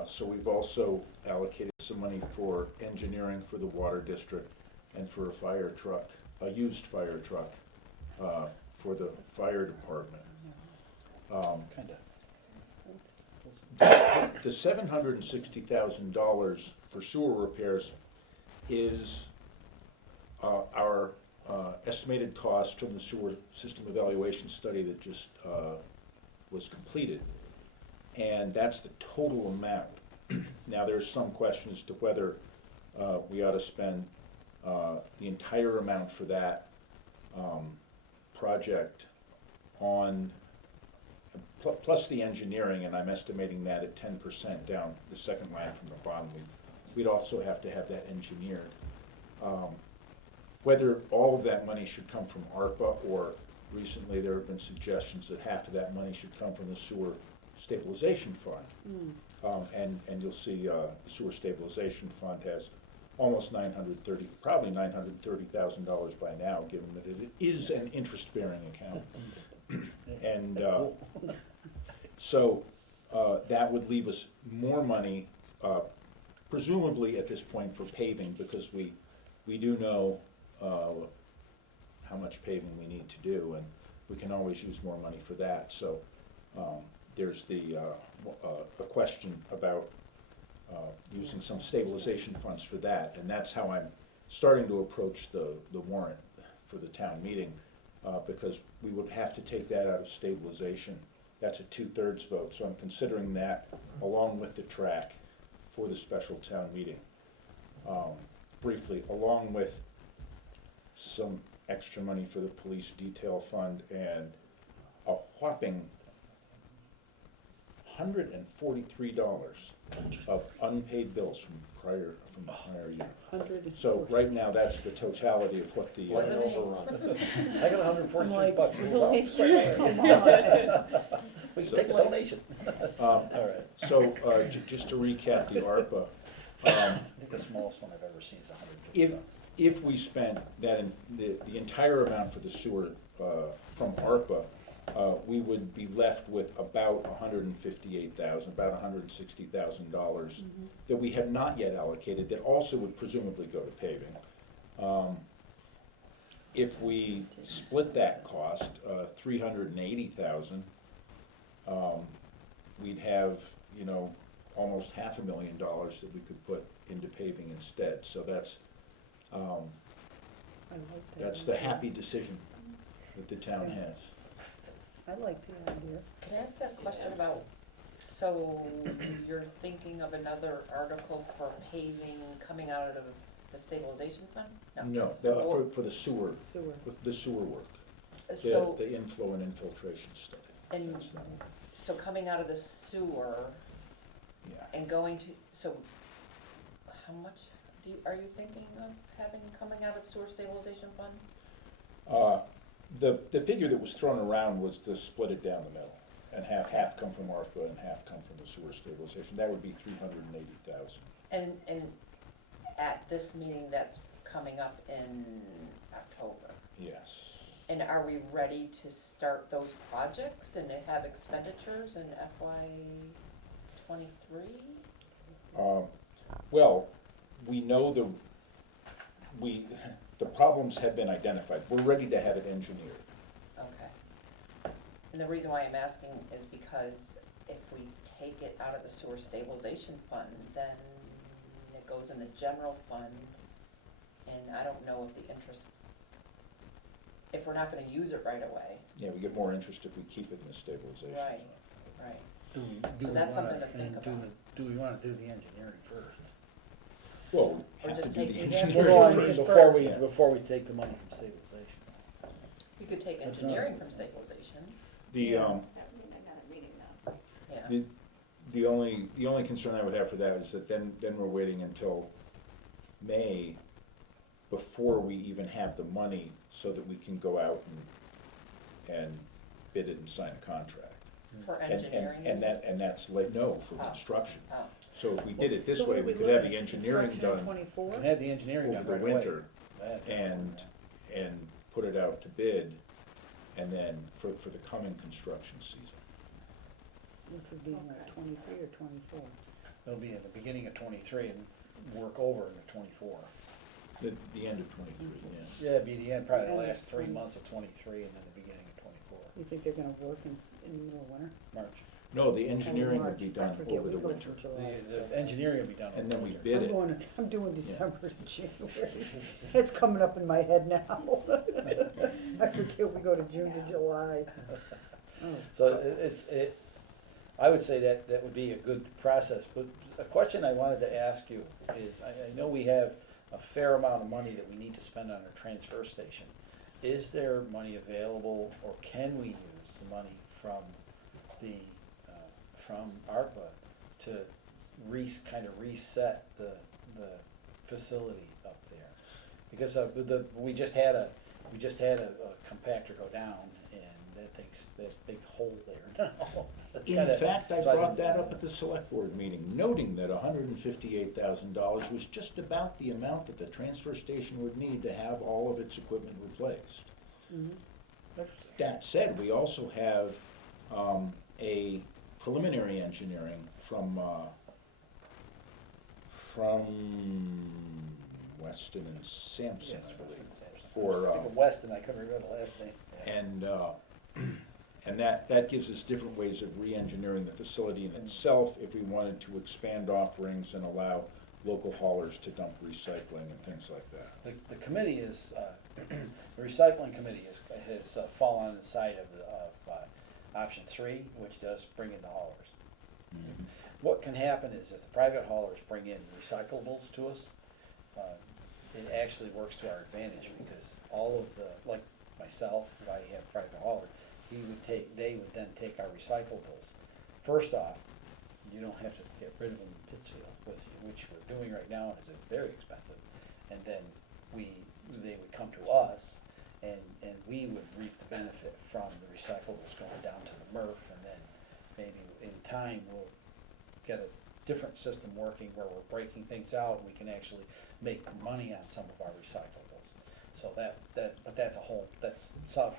So we've also allocated some money for engineering for the water district and for a fire truck, a used fire truck, for the fire department. Kinda. The $760,000 for sewer repairs is our estimated cost from the sewer system evaluation study that just was completed. And that's the total amount. Now, there's some question as to whether we ought to spend the entire amount for that project on, plus the engineering, and I'm estimating that at 10% down the second line from the bottom. We'd also have to have that engineered. Whether all of that money should come from ARPA, or recently there have been suggestions that half of that money should come from the sewer stabilization fund. And you'll see the sewer stabilization fund has almost probably $930,000 by now, given that it is an interest-bearing account. And That's cool. so that would leave us more money, presumably at this point, for paving, because we do know how much paving we need to do, and we can always use more money for that. So there's a question about using some stabilization funds for that, and that's how I'm starting to approach the warrant for the town meeting, because we would have to take that out of stabilization. That's a 2/3 vote, so I'm considering that along with the track for the special town meeting. Briefly, along with some extra money for the police detail fund and a whopping $143 of unpaid bills from the prior year. 100. So right now, that's the totality of what the, What an Wasn't me. overrun. I got $143. Really? Come on. We can take a donation. All right. so just to recap the ARPA, I think the smallest one I've ever seen is $150. if we spent the entire amount for the sewer from ARPA, we would be left with about $158,000, about $160,000 that we have not yet allocated, that also would presumably go to paving. If we split that cost, $380,000, we'd have, almost $500,000 that we could put into paving instead. So that's I like that the idea. happy decision that the town has. I like the idea. Can I ask that question about, so you're thinking of another article for paving coming out of the stabilization fund? No, for the sewer, Sewer. with the sewer work, So, the inflow and infiltration study. and, That's that one. so coming out of the sewer Yeah. and going to, so how much are you thinking of having coming out of sewer stabilization fund? The figure that was thrown around was to split it down the middle and have half come from ARPA and half come from the sewer stabilization. That would be $380,000. And at this meeting that's coming up in October, Yes. and are we ready to start those projects and to have expenditures in FY '23? Well, we know the problems have been identified. We're ready to have it engineered. Okay. And the reason why I'm asking is because if we take it out of the sewer stabilization fund, then it goes in the general fund, and I don't know if the interest, if we're not gonna use it right away, Yeah, we get more interest if we keep it in the stabilization. Right. right? Do So we that's wanna- something to think and do about. the- Do we wanna do the engineering first? Well, we Or have to just do take the the engineering Well, no, I first. mean, first. before we take the money from stabilization. You could take That's engineering not- from stabilization, The, That would mean I got a meeting now. yeah. the only concern I would have for that is that then we're waiting until May before we even have the money so that we can go out and bid it and sign a contract. For And engineering. that's like, no, for Oh. construction. Oh, So if we did it this So way, what we are could have looking the at? engineering Construction in done 24? And had the engineering done over right the away. winter That- and put it out to bid, and then for the coming construction season. Which would be like 23 or 24. It'll be in the beginning of '23 and work over into '24. The end of '23, yeah. Yeah, it'd be the end, probably the End of last 3 20. months of '23 and then the beginning of '24, You think they're gonna work in the middle of winter? March. No, the engineering would be March. I done forget, over we the go winter. to July. The engineering will be done. And then over we the bid winter. it. I'm doing Yeah. December to January. It's coming up in my head now. I forget we go to June to July. Oh, So I would say that would be a good process, but a question I wanted to ask you is, I know we have a fair amount of money that we need to spend on our transfer station. Is there money available, or can we use the money from from ARPA to kind of reset the facility up there? Because we just had a compactor go down, and that big hole there now. That's In kinda- fact, I so brought that up at the select board meeting, noting that $158,000 was just about the amount that the transfer station would need to have all of its equipment replaced. mhm. That said, we also have a preliminary engineering from Weston and Sampson, Yes, I believe. Weston Sampson. For, I was thinking Weston, I couldn't remember the last name. And And that gives us different ways of re-engineering the facility in itself if we wanted to expand offerings and allow local haulers to dump recycling and things like that. The committee is, the recycling committee has fallen on the side of option 3, which does bring in the haulers. Mhm. What can happen is if the private haulers bring in recyclables to us, it actually works to our advantage because all of the, like myself, if I have private hauler, they would then take our recyclables. First off, you don't have to get rid of them in Pittsfield with you, which we're doing right now, and is very expensive. And then they would come to us, and we would reap the benefit from the recyclables going down to the MRF, and then maybe in time we'll get a different system working where we're breaking things out, and we can actually make money on some of our recyclables. So but that's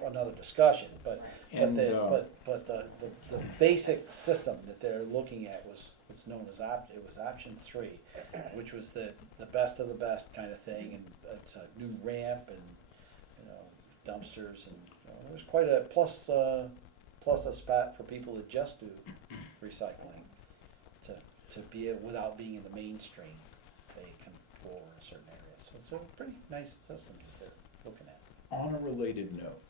another discussion, but the basic system that they're looking at was known as option 3, which was the best of the best kind of thing, and it's a new ramp and, dumpsters, and it was quite a plus a spot for people that just do recycling to be able, without being in the mainstream, they can go over in certain areas. So it's a pretty nice system that they're looking at. On a related note,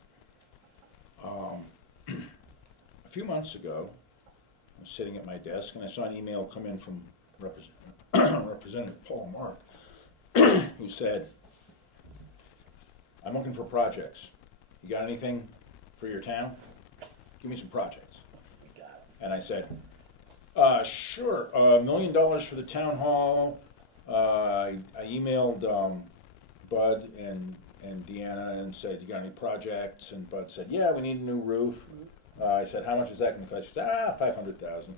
a few months ago, I was sitting at my desk and I saw an email come in from Representative Paul Mark, who said, "I'm looking for projects. You got anything for your town? Give me some projects." We got it. And I said, sure, $1 million for the town hall. I emailed Bud and Deanna and said, "You got any projects?" And Bud said, "Yeah, we need a new roof." I said, "How much is that going to cost?" She said, $500,000.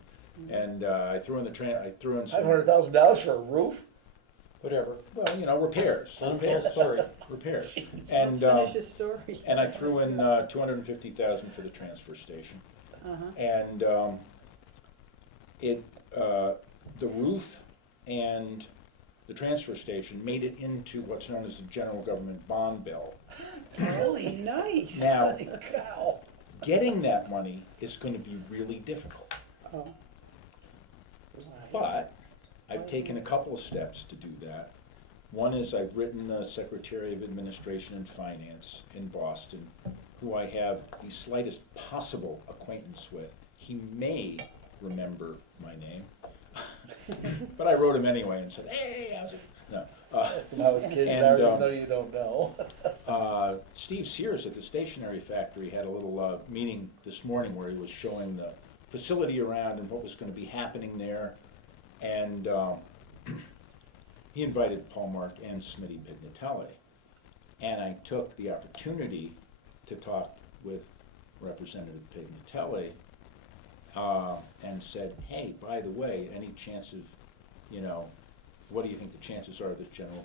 And I threw in some, $500,000 for a roof? Whatever. well, repairs. Untold story. Repairs. Let's And finish his story. and I threw in $250,000 for the transfer station. Uh-huh. And the roof and the transfer station made it into what's known as the general government bond bill. Really nice. Now, Holy cow. getting that money is going to be really difficult. Oh, But I've taken a couple of steps to do that. One is I've written the Secretary of Administration and Finance in Boston, who I have the slightest possible acquaintance with. He may remember my name, but I wrote him anyway and said, "Hey, how's it?" No. How his kids and, are, even though you don't know. Steve Sears at the stationery factory had a little meeting this morning where he was showing the facility around and what was going to be happening there. And he invited Paul Mark and Smitty Pignatelli. And I took the opportunity to talk with Representative Pignatelli and said, "Hey, by the way, any chance of, what do you think the chances are of this general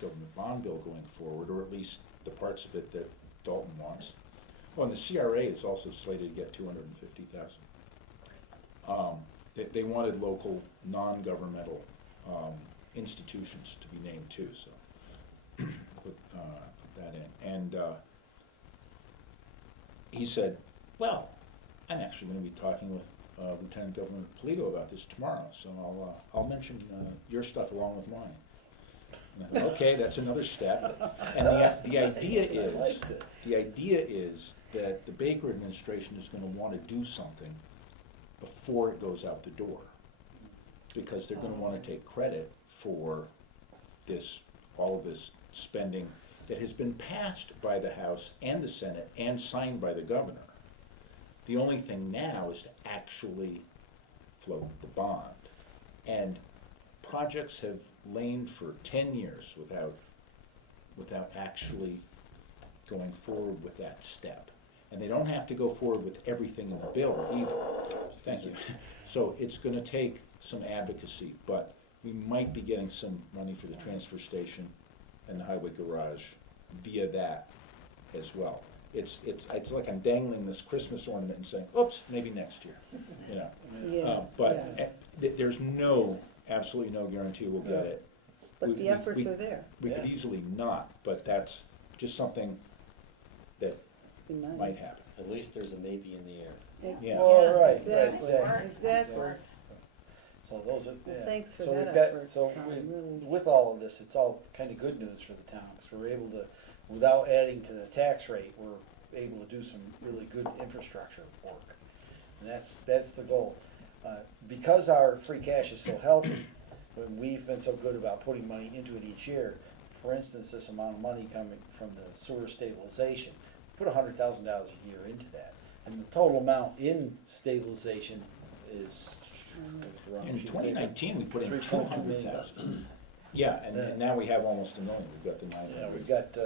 government bond bill going forward, or at least the parts of it that Dalton wants?" Well, and the CRA is also slated to get $250,000. They wanted local, non-governmental institutions to be named too, so put that in. And he said, "Well, I'm actually going to be talking with Lieutenant Governor Polito about this tomorrow, so I'll mention your stuff along with mine." And I thought, okay, that's another step. And the idea is that the Baker administration is going to want to do something before it goes out the door, because they're going to want to take credit for all of this spending that has been passed by the House and the Senate and signed by the governor. The only thing now is to actually float the bond. And projects have lain for 10 years without actually going forward with that step. And they don't have to go forward with everything in the bill either. Thank you. So it's going to take some advocacy, but we might be getting some money for the transfer station and the highway garage via that as well. It's like I'm dangling this Christmas ornament and saying, "Oops, maybe next year," yeah. But there's absolutely no guarantee we'll get it. But the efforts are there. We could easily not, but that's just something that be nice. might happen. At least there's a maybe in the air. Yeah. Well, right, Exactly, exactly. So those are, Well, yeah. thanks for So that we've got- effort, So Tom, we- really. with all of this, it's all kind of good news for the town, because we're able to, without adding to the tax rate, we're able to do some really good infrastructure work. And that's the goal. Because our free cash is so healthy, when we've been so good about putting money into it each year, for instance, this amount of money coming from the sewer stabilization, put $100,000 a year into that. And the total amount in stabilization is. In 2019, we put in 3.2 200,000. Yeah, and now we have almost $1 million. We've got the Yeah, 900. we've got,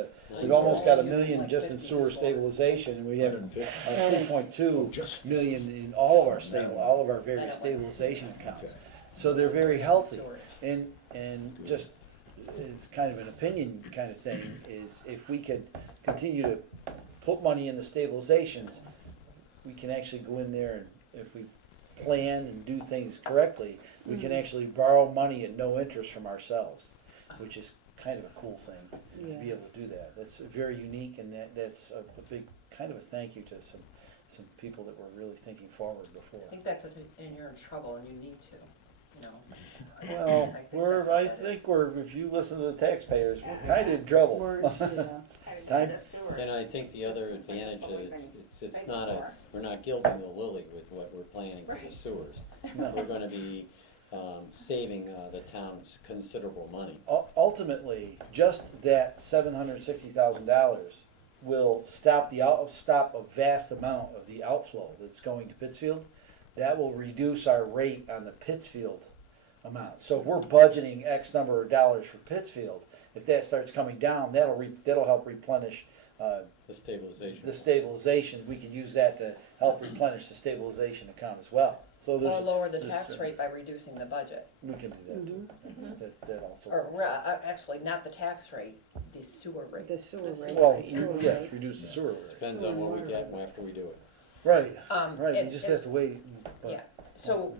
we've almost got $1 million just in sewer stabilization, and we have 2.2 Just million in all of our various stabilization accounts. So they're very healthy, and just, it's kind of an opinion kind of thing, is if we could continue to put money in the stabilizations, we can actually go in there, and if we plan and do things correctly, we can actually borrow money at no interest from ourselves, which is kind of a cool thing, to be Yeah. able to do that. That's very unique, and that's a big, kind of a thank you to some people that were really thinking forward before. I think that's if you're in trouble and you need to, you know. Well, I think that's what that is. if you listen to the taxpayers, we're kind of in trouble. We're- yeah. Time- The sewers. And I think the other This is advantage what of we've it, been it's begging not for. we're not gilding the lily with what we're planning for the Right. sewers. No. We're gonna be, saving, the town's considerable money. Ultimately, just that $760,000 will stop a vast amount of the outflow that's going to Pittsfield. That will reduce our rate on the Pittsfield amount. So if we're budgeting X number of dollars for Pittsfield, if that starts coming down, that'll help replenish The stabilization. the stabilization. We can use that to help replenish the stabilization account as well. So Or there's, lower the there's, tax rate by reducing the budget. we can do that too. That also. Or, works. actually, not the tax rate, the sewer rate. The sewer rate. Well, sewer yeah, rate. reduce the sewer rates. Depends on what we get after we do it. Right, right, and- we just and- have to wait. but- Yeah, so,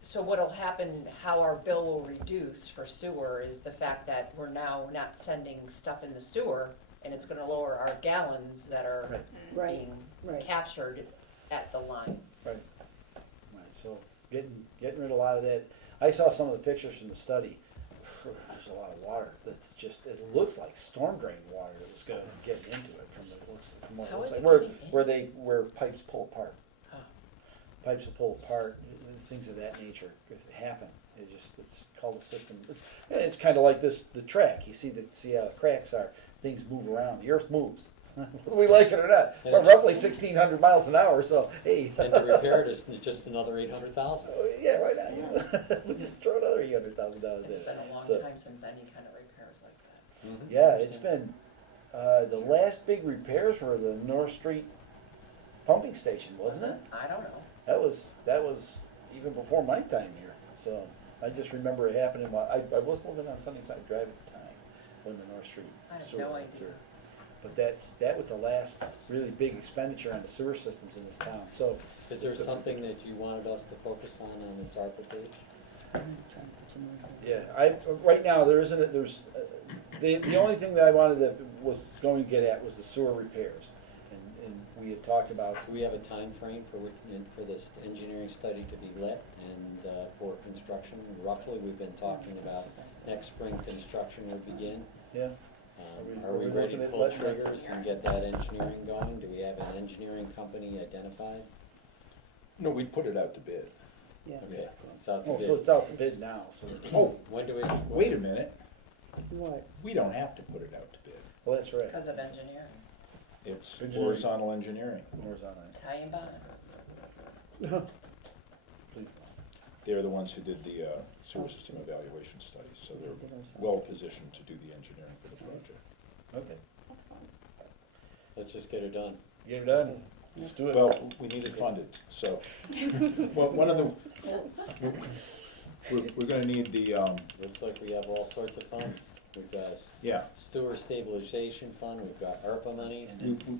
so what'll happen, how our bill will reduce for sewer is the fact that we're now not sending stuff in the sewer, and it's gonna lower our gallons that are Right. Right, being right. captured at the line. Right, so getting rid of a lot of that. I saw some of the pictures from the study. There's a lot of water that's just, it looks like storm drain water that was gonna get into it from what it How looks is like. it getting in? Where pipes pull apart. Oh. Pipes will pull apart, things of that nature happen. It's called a system. It's kinda like the track. You see how the cracks are. Things move around. The earth moves. Whether we like it or not. And We're it's- roughly 1,600 miles an hour, so hey. And to repair it is just another 800,000. Oh, yeah, right now, yeah. We'll just throw another $800,000 in. It's been a long So, time since any kind of repairs like that. Yeah, it's been, the last big repairs were the North Street pumping station, wasn't it? I don't know. That was even before my time here, so I just remember it happening while, I was living on Sunnyside Drive at the time, when the North Street I have sewer no went idea. through. But that was the last really big expenditure on the sewer systems in this town, so. Is there something that you wanted us to focus on this ARPA page? Yeah, right now, there's, the only thing that I was going to get at was the sewer repairs. And we had talked about, Do we have a time frame for this engineering study to be lit and, for construction? Roughly, we've been talking about next spring construction would begin. yeah, Are we Are we ready looking to at pull letting triggers and get that engineering going? Do we have an engineering company identified? No, we put it out to bid. Yeah. Okay, it's out to oh, bid. so it's out to bid now, so, Oh, When do we? wait a minute. What? We don't have to put it out to bid. well, that's right. Because of engineering. It's Engineering. horizontal engineering. Where's on that? Italian bond. Please. They're the ones who did the sewer system evaluation studies, so they're Did ourselves. well positioned to do the engineering for the project. Okay, Excellent. Let's just get it done. get it done, just do it. Well, we need it funded, so, well, one of the, we're gonna need the, Looks like we have all sorts of funds. We've got a yeah. sewer stabilization fund, we've got ARPA money.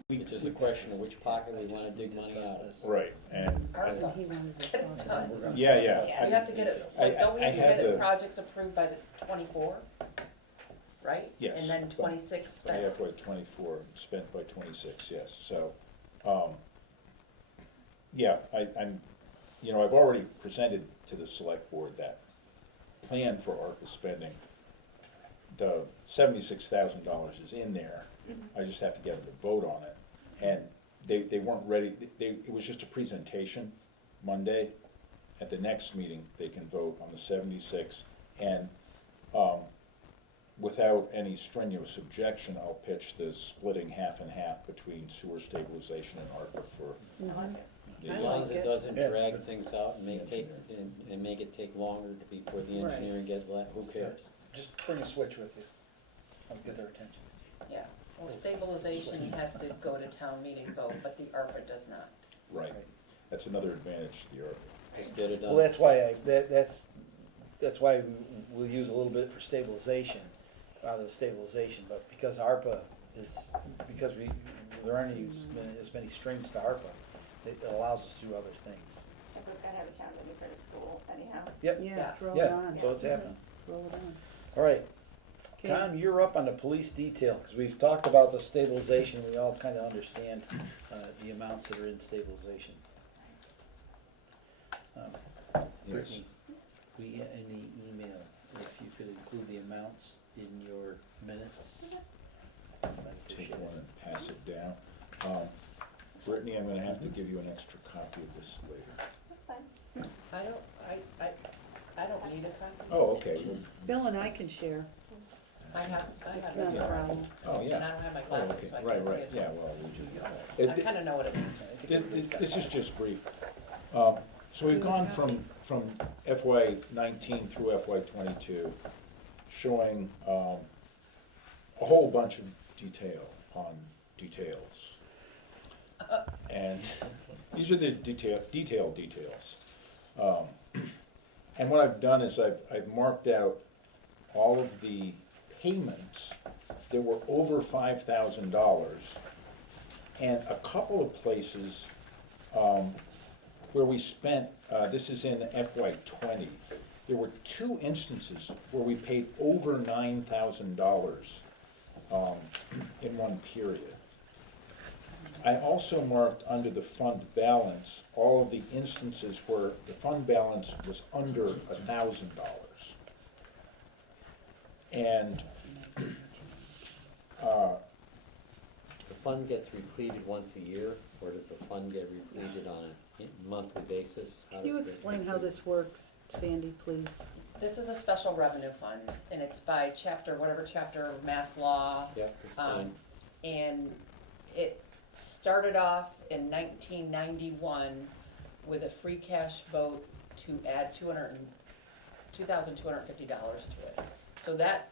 we- It's just a question of which pocket we wanna dig money out of. Right, and, ARPA. He wanted to Get it talk done. about something. yeah, yeah. We have to get it, I- like, don't we I have to have get the the- projects approved by the 24? Right? Yes. And then but 26 By spent. FY '24, spent by '26, yes, so, Yeah, I'm, you know, I've already presented to the select board that plan for ARPA spending. The $76,000 is in there, I just have to get them to vote on it. And they weren't ready, it was just a presentation Monday. At the next meeting, they can vote on the 76, and without any strenuous objection, I'll pitch this splitting half and half between sewer stabilization and ARPA for I like it. the. As long as it doesn't Yeah. drag things out and and make it take longer before the Right. engineering gets let, who cares? Just bring a switch with you, I'll get their attention. Yeah, well, stabilization has to go to town meeting vote, but the ARPA does not. Right, that's another advantage to the ARPA. Just get it done. Well, that's why that's why we'll use a little bit for stabilization, out of the stabilization, but because ARPA is, because there aren't as many strings to ARPA, it allows us to do other things. And we're gonna have a town meeting for the school anyhow. Yep, Yeah, Yeah. throw it yeah, on, so it's happening. throw it on. All right, Okay. Tom, you're up on the police detail, because we've talked about the stabilization, we all kind of understand the amounts that are in stabilization. Yes. Brittany, we, in the email, if you could include the amounts in your minutes. I'd Take appreciate one it. and pass it down. Brittany, I'm gonna have to give you an extra copy of this later. That's fine. I don't need a copy. Oh, okay, well, Bill and I can share, I have it's it. not a Yeah. problem. oh, And I yeah. don't have my Oh, glasses, okay, so I right, can't see right, it. yeah, well, I kinda know what it means. This is just brief. So we've gone from FY '19 through FY '22, showing a whole bunch of detail on details. And these are the details. And what I've done is I've marked out all of the payments that were over $5,000, and a couple of places where we spent, this is in FY '20, there were 2 instances where we paid over $9,000 in one period. I also marked under the fund balance all of the instances where the fund balance was under $1,000. And The fund gets repleted once a year, or does the fund get repleted on a monthly basis? How Can you does it get explain how repleted? this works, Sandy, please? This is a special revenue fund, and it's by chapter, whatever chapter of mass law. Yep, it's Um, fine. And it started off in 1991 with a free cash vote to add $2,250 to it. So that,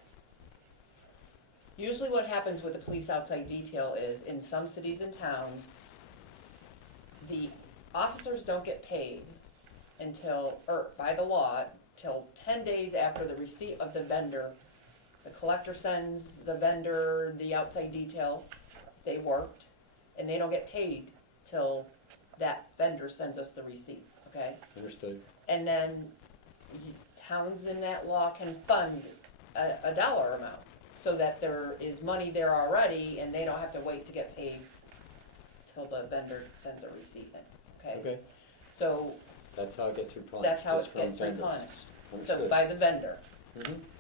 usually what happens with the police outside detail is, in some cities and towns, the officers don't get paid until, or by the law, till 10 days after the receipt of the vendor. The collector sends the vendor the outside detail they worked, and they don't get paid till that vendor sends us the receipt, okay? Understood. And then towns in that law can fund a dollar amount, so that there is money there already, and they don't have to wait to get paid till the vendor sends a receipt in, okay? Okay, So that's how it gets replenished. that's how just it from gets vendors. replenished, so Understood. by the vendor.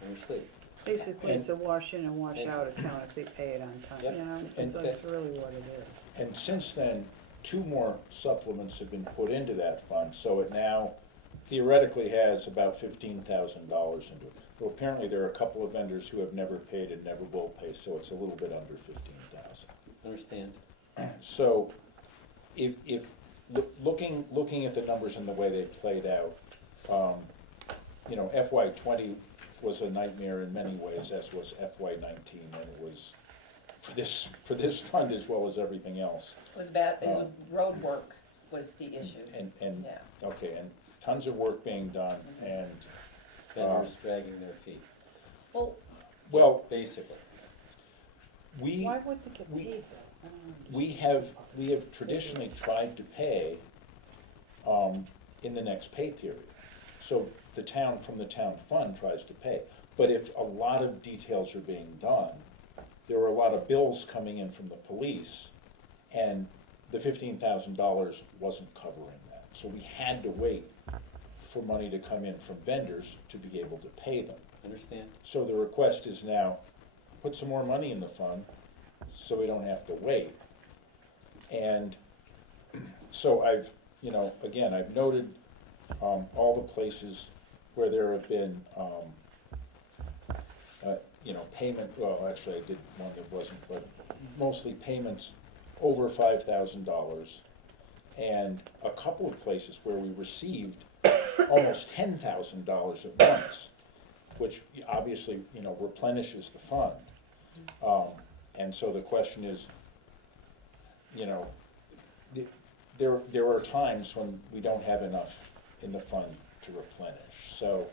Understood. Basically, it's a wash in and wash And- out account if they pay it on time, Yep. you know, And- that's really what it is. And since then, 2 more supplements have been put into that fund, so it now theoretically has about $15,000 into it. Well, apparently there are a couple of vendors who have never paid and never will pay, so it's a little bit under 15,000. Understand. So, looking at the numbers and the way they played out, you know, FY '20 was a nightmare in many ways, as was FY '19, and it was for this fund as well as everything else. It was bad, it was road work was the issue, And yeah. okay, and tons of work being done, and Vendors dragging their feet, Well, basically. we. Why would they get we- paid though? I don't We have traditionally tried to pay in the next pay period. So the town, from the town fund, tries to pay. But if a lot of details are being done, there are a lot of bills coming in from the police, and the $15,000 wasn't covering that. So we had to wait for money to come in from vendors to be able to pay them. Understand? So the request is now, put some more money in the fund so we don't have to wait. And so I've, again, I've noted all the places where there have been, payment, well, actually I did one that wasn't, but mostly payments over $5,000. And a couple of places where we received almost $10,000 at once, which obviously, replenishes the fund. And so the question is, there are times when we don't have enough in the fund to replenish. So,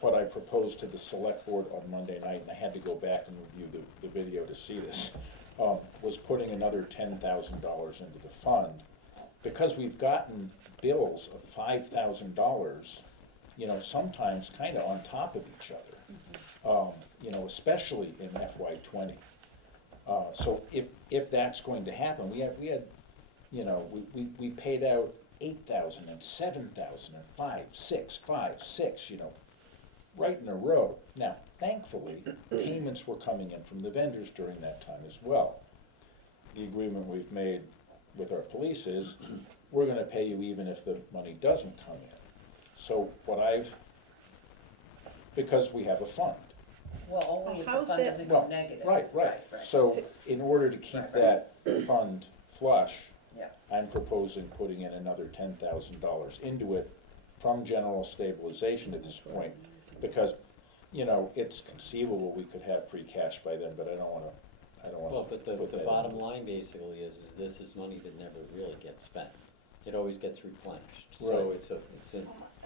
what I proposed to the select board on Monday night, and I had to go back and review the video to see this, was putting another $10,000 into the fund. Because we've gotten bills of $5,000, sometimes kind of on top of each other, especially in FY20. So if that's going to happen, we we paid out 8,000 and 7,000 and 5, 6, 5, 6, right in a row. Now, thankfully, payments were coming in from the vendors during that time as well. The agreement we've made with our police is, we're gonna pay you even if the money doesn't come in. So because we have a fund. Well, only if the How's fund that- doesn't Well, go negative. Right. So in order to keep Right. that fund flush, Yeah. I'm proposing putting in another $10,000 into it from general stabilization at this point, because, it's conceivable we could have free cash by then, but I don't wanna Well, but put the that bottom in. line basically is this is money that never really gets spent. It always gets replenished. So Right.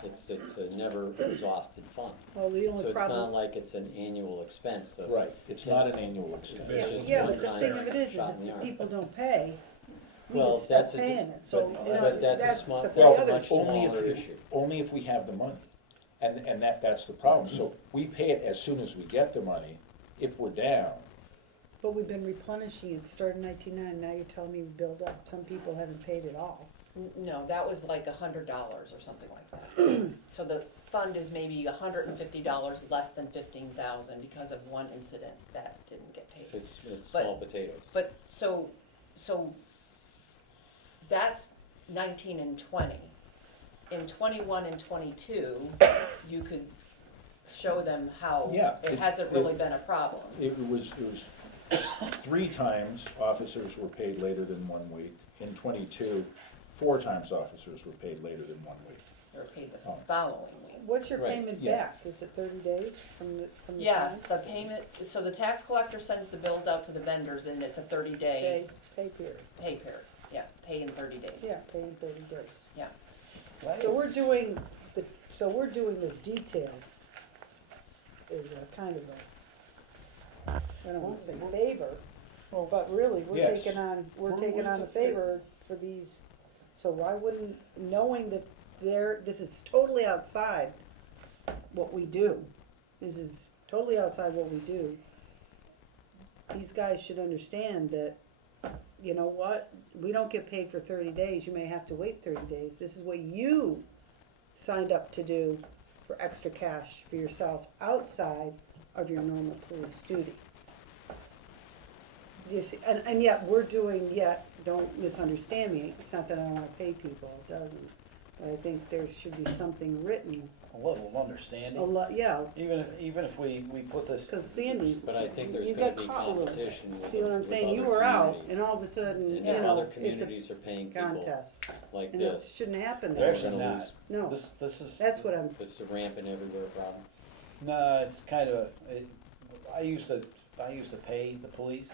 it's a never exhausted fund. Well, the So only it's not problem, like it's an annual expense of. Right, it's not an annual expense. It's just yeah, one but the time thing of it is shot in the if arm. people don't pay, we Well, can stop that's a paying di- it, so, but that's a that's small- the that's a other much side. smaller issue. Only if we have the money, and that's the problem. So we pay it as soon as we get the money. If we're down, But we've been replenishing it, starting 1999, now you're telling me we build up, some people haven't paid it all. No, that was like $100 or something like that. So the fund is maybe $150 less than 15,000 because of one incident that didn't get paid. It's But- small potatoes. But, so that's 19 and 20. In 21 and 22, you could show them how Yeah, it it- hasn't really been a problem. it was 3 times officers were paid later than 1 week. In 22, 4 times officers were paid later than 1 week. Or paid the Oh. following week. What's your Right, payment yeah. back? Is it 30 days from the time? Yes, the payment, so the tax collector sends the bills out to the vendors and it's a 30-day Pay period, pay period. Yeah, pay in 30 days. yeah, pay in 30 days. Yeah. So we're doing this detail is a kind of a, I don't want to say favor, but really, we're Yes. taking on a favor for these, so why wouldn't, knowing that this is totally outside what we do, this is totally outside what we do, these guys should understand that, you know what, we don't get paid for 30 days, you may have to wait 30 days, this is what you signed up to do for extra cash for yourself outside of your normal police duty. You see, and yet don't misunderstand me, it's not that I don't wanna pay people, it doesn't, but I think there should be something written, A level of understanding. yeah, Even if we put this, cause Sandy, But I think there's you gonna got be caught a little bit. competition with. See what I'm with saying, you other were out, communities. and all of a sudden, And you if know, other it's a communities are paying people contest, like and it this, shouldn't happen They're there, actually gonna not. no, This is. that's what I'm, it's a rampant everywhere problem. No, it's kind of, I used to pay the police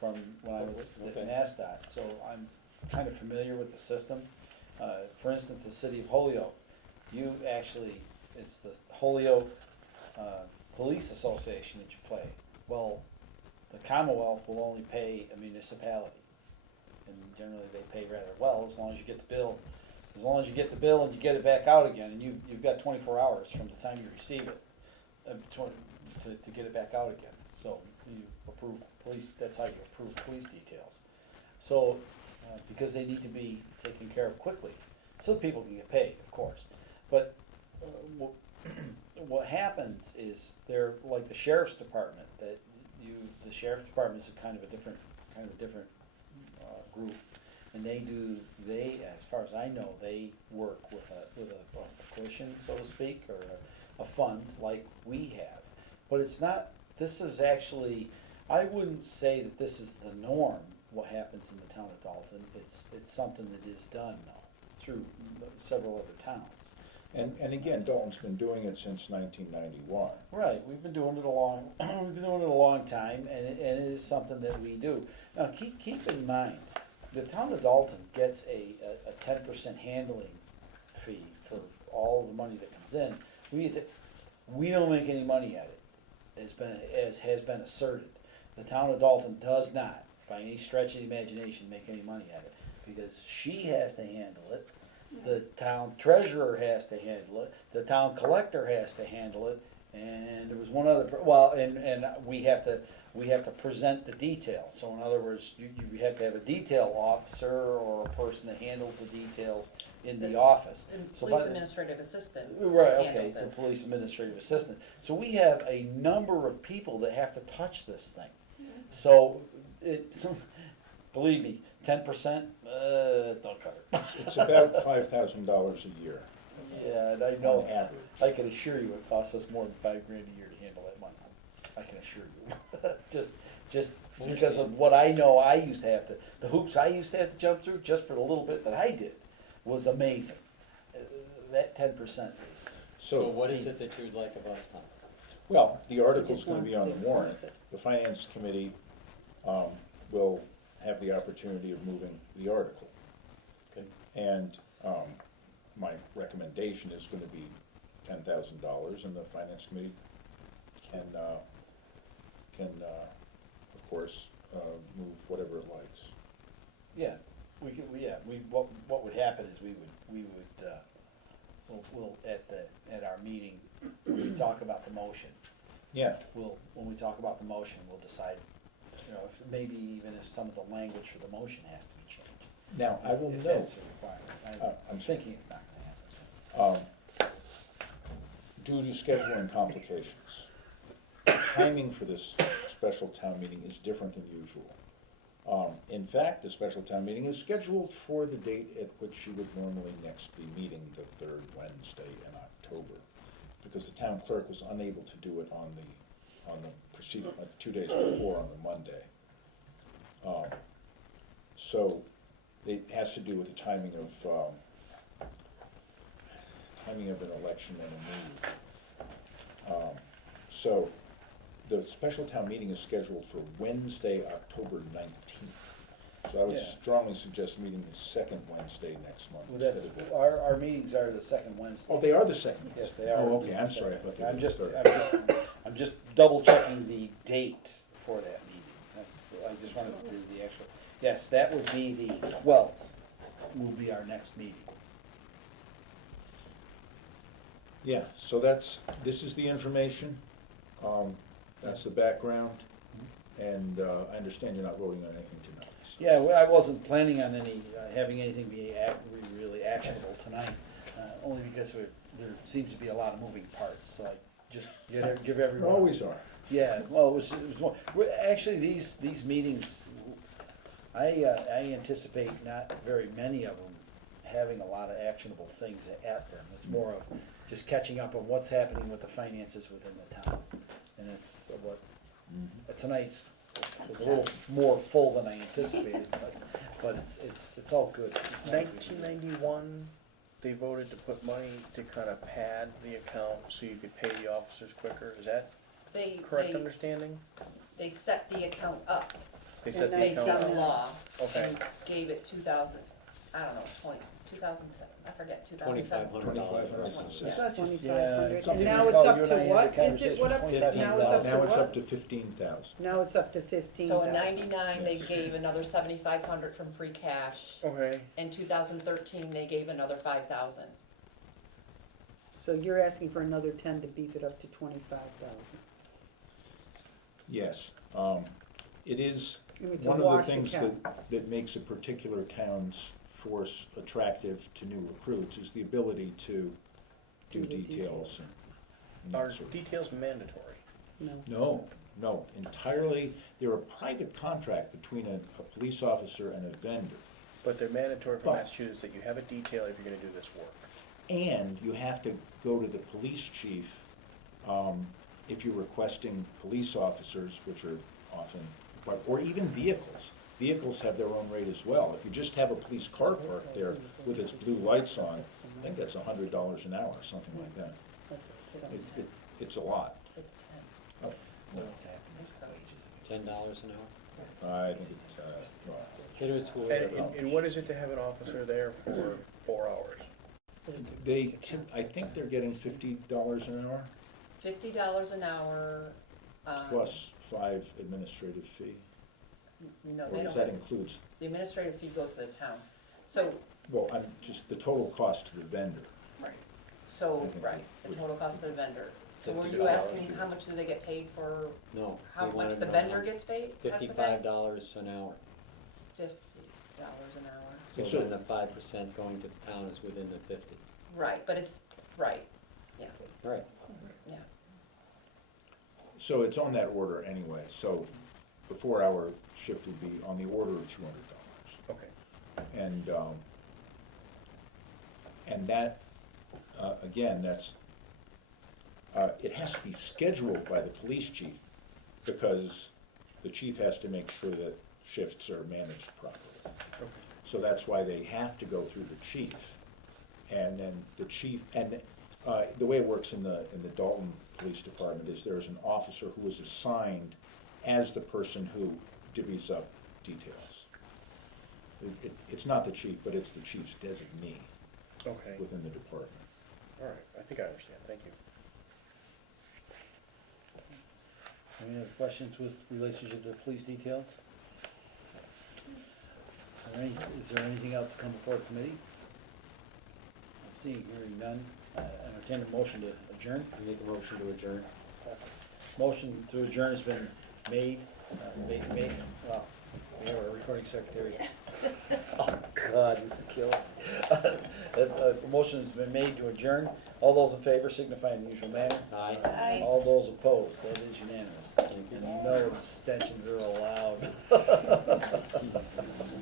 from when I was Okay. at NASDOT, so I'm kind of familiar with the system. For instance, the city of Holyoke, it's the Holyoke, Police Association that you pay. Well, the Commonwealth will only pay a municipality, and generally they pay rather well, as long as you get the bill. As long as you get the bill and you get it back out again, and you've got 24 hours from the time you receive it, to get it back out again. So you approve police, that's how you approve police details. So, because they need to be taken care of quickly, so people can get paid, of course. But what happens is they're like the sheriff's department, the sheriff's department is a kind of a different group. And as far as I know, they work with a cushion, so to speak, or a fund like we have. But it's not, this is actually, I wouldn't say that this is the norm, what happens in the town of Dalton. It's something that is done now through several other towns. And again, Dalton's been doing it since 1991. Right, we've been doing it a long time, and it is something that we do. Now, keep in mind, the town of Dalton gets a 10% handling fee for all the money that comes in. We don't make any money at it, as has been asserted. The town of Dalton does not, by any stretch of the imagination, make any money at it, because she has to handle it, the town treasurer has to handle it, the town collector has to handle it, and there was one other, and we have to present the details. So in other words, you have to have a detail officer or a person that handles the details in the office. And So police by the- administrative assistant Right, okay, handles it's a it. police administrative assistant. So we have a number of people that have to touch this thing. So believe me, 10%, don't cut it. It's about $5,000 a year Yeah, and I know, on average. I can assure you it costs us more than $5,000 a year to handle that money. I can assure you. Just because of what I know I used to have to, the hoops I used to have to jump through just for the little bit that I did was amazing. That 10% is. So what is it that you'd like of us, Tom? Well, the He article's just gonna be wants on to the warrant. enforce it. The finance committee will have the opportunity of moving the article. Okay. And my recommendation is gonna be $10,000, and the finance committee can of course, move whatever it likes. Yeah, what would happen is we'll at our meeting, when we talk about the motion, Yeah, when we talk about the motion, we'll decide, if maybe even if some of the language for the motion has to be changed. now, I will If note, that's a requirement. I'm thinking it's not gonna happen. due to scheduling complications, the timing for this special town meeting is different than usual. In fact, the special town meeting is scheduled for the date at which you would normally next be meeting, the third Wednesday in October, because the town clerk was unable to do it on the preceding, 2 days before, on the Monday. So it has to do with the timing of an election and a move. So the special town meeting is scheduled for Wednesday, October 19th. So I would Yeah. strongly suggest meeting the second Wednesday next month Well, instead of the. our meetings are the second Wednesday. Oh, they are the second? Yes, they are. Oh, okay, I'm sorry, I thought they were I'm the just, third. I'm just double checking the date for that meeting. I just wanted to do the actual, yes, that would be the 12th, will be our next meeting. Yeah, so this is the information, that's the background, and I understand you're not voting on anything tonight. So- Yeah, well, I wasn't planning on having anything be really actionable tonight, only because there seems to be a lot of moving parts, so I just give There everyone. always are. Yeah, well, it was more, actually, these meetings, I anticipate not very many of them having a lot of actionable things at them. It's more of just catching up on what's happening with the finances within the town. And it's what, tonight's was a little more full than I anticipated, but it's all good. It's not a big deal. 1991, they voted to put money to kind of pad the account so you could pay the officers quicker. Is that correct understanding? They set the account up They set the based account on up? law Okay. and gave it 2000, I don't know, 2007, I forget, 2007. $2,500. $2,500. Yeah. It's not just- 2,500. something And now we it's recall up you and to I had what? the Is it what up to, conversation, now it's up to Now it's what? up to 15,000. Now it's up to 15,000. So in '99, they gave another 7,500 from free cash. Okay. In 2013, they gave another 5,000. So you're asking for another 10 to beef it up to 25,000. Yes, it is I mean, to one of wash the things account. that makes a particular town's force attractive to new recruits is the ability to do Do the details and that Are sort of. details mandatory? No. No, entirely, they're a private contract between a police officer and a vendor. But they're mandatory for But- Massachusetts that you have a detail if you're gonna do this work. And you have to go to the police chief, if you're requesting police officers, which are often, or even vehicles. Vehicles have their own rate as well. If you just have a police car parked there with its blue lights on, I think that's $100 an hour, something like that. It's a lot. It's 10. Oh, no, $10 an hour? I think it's, well, But it's whatever. And what is it to have an officer there for 4 hours? I think they're getting $50 an hour $50 an hour. plus 5 administrative fee. No, Or they does don't. that includes, The administrative fee goes to the town. So, well, I'm just the total cost to the vendor. right, the total cost of the vendor. So were you $50. asking me how much do they get paid for, No. how we much wanna the know vendor how- gets paid? has to pay? $55 an hour. $50 an hour. And So so- then the 5% going to the town is within the 50. Right, but it's, right, yeah, Right. yeah. So it's on that order anyway, so the 4-hour shift would be on the order of $200. Okay. And that, again, that's, it has to be scheduled by the police chief, because the chief has to make sure that shifts are managed properly. Okay. So that's why they have to go through the chief. And then the chief, and the way it works in the Dalton Police Department is there's an officer who is assigned as the person who divvies up details. It's not the chief, but it's the chief's designee Okay, within the department. all right, I think I understand, thank you. Any other questions with relationship to police details? Is there anything else to come before the committee? Seeing, hearing none, entertain a motion to adjourn. I make a motion to adjourn. Motion to adjourn has been made, well, we have our recording secretary. Oh, God, this is killing me. A motion has been made to adjourn. All those in favor signify in the usual manner. Aye. All those opposed, that is unanimous. Thank you. And no abstentions are allowed.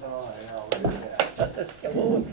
Oh, I know, look at that. What was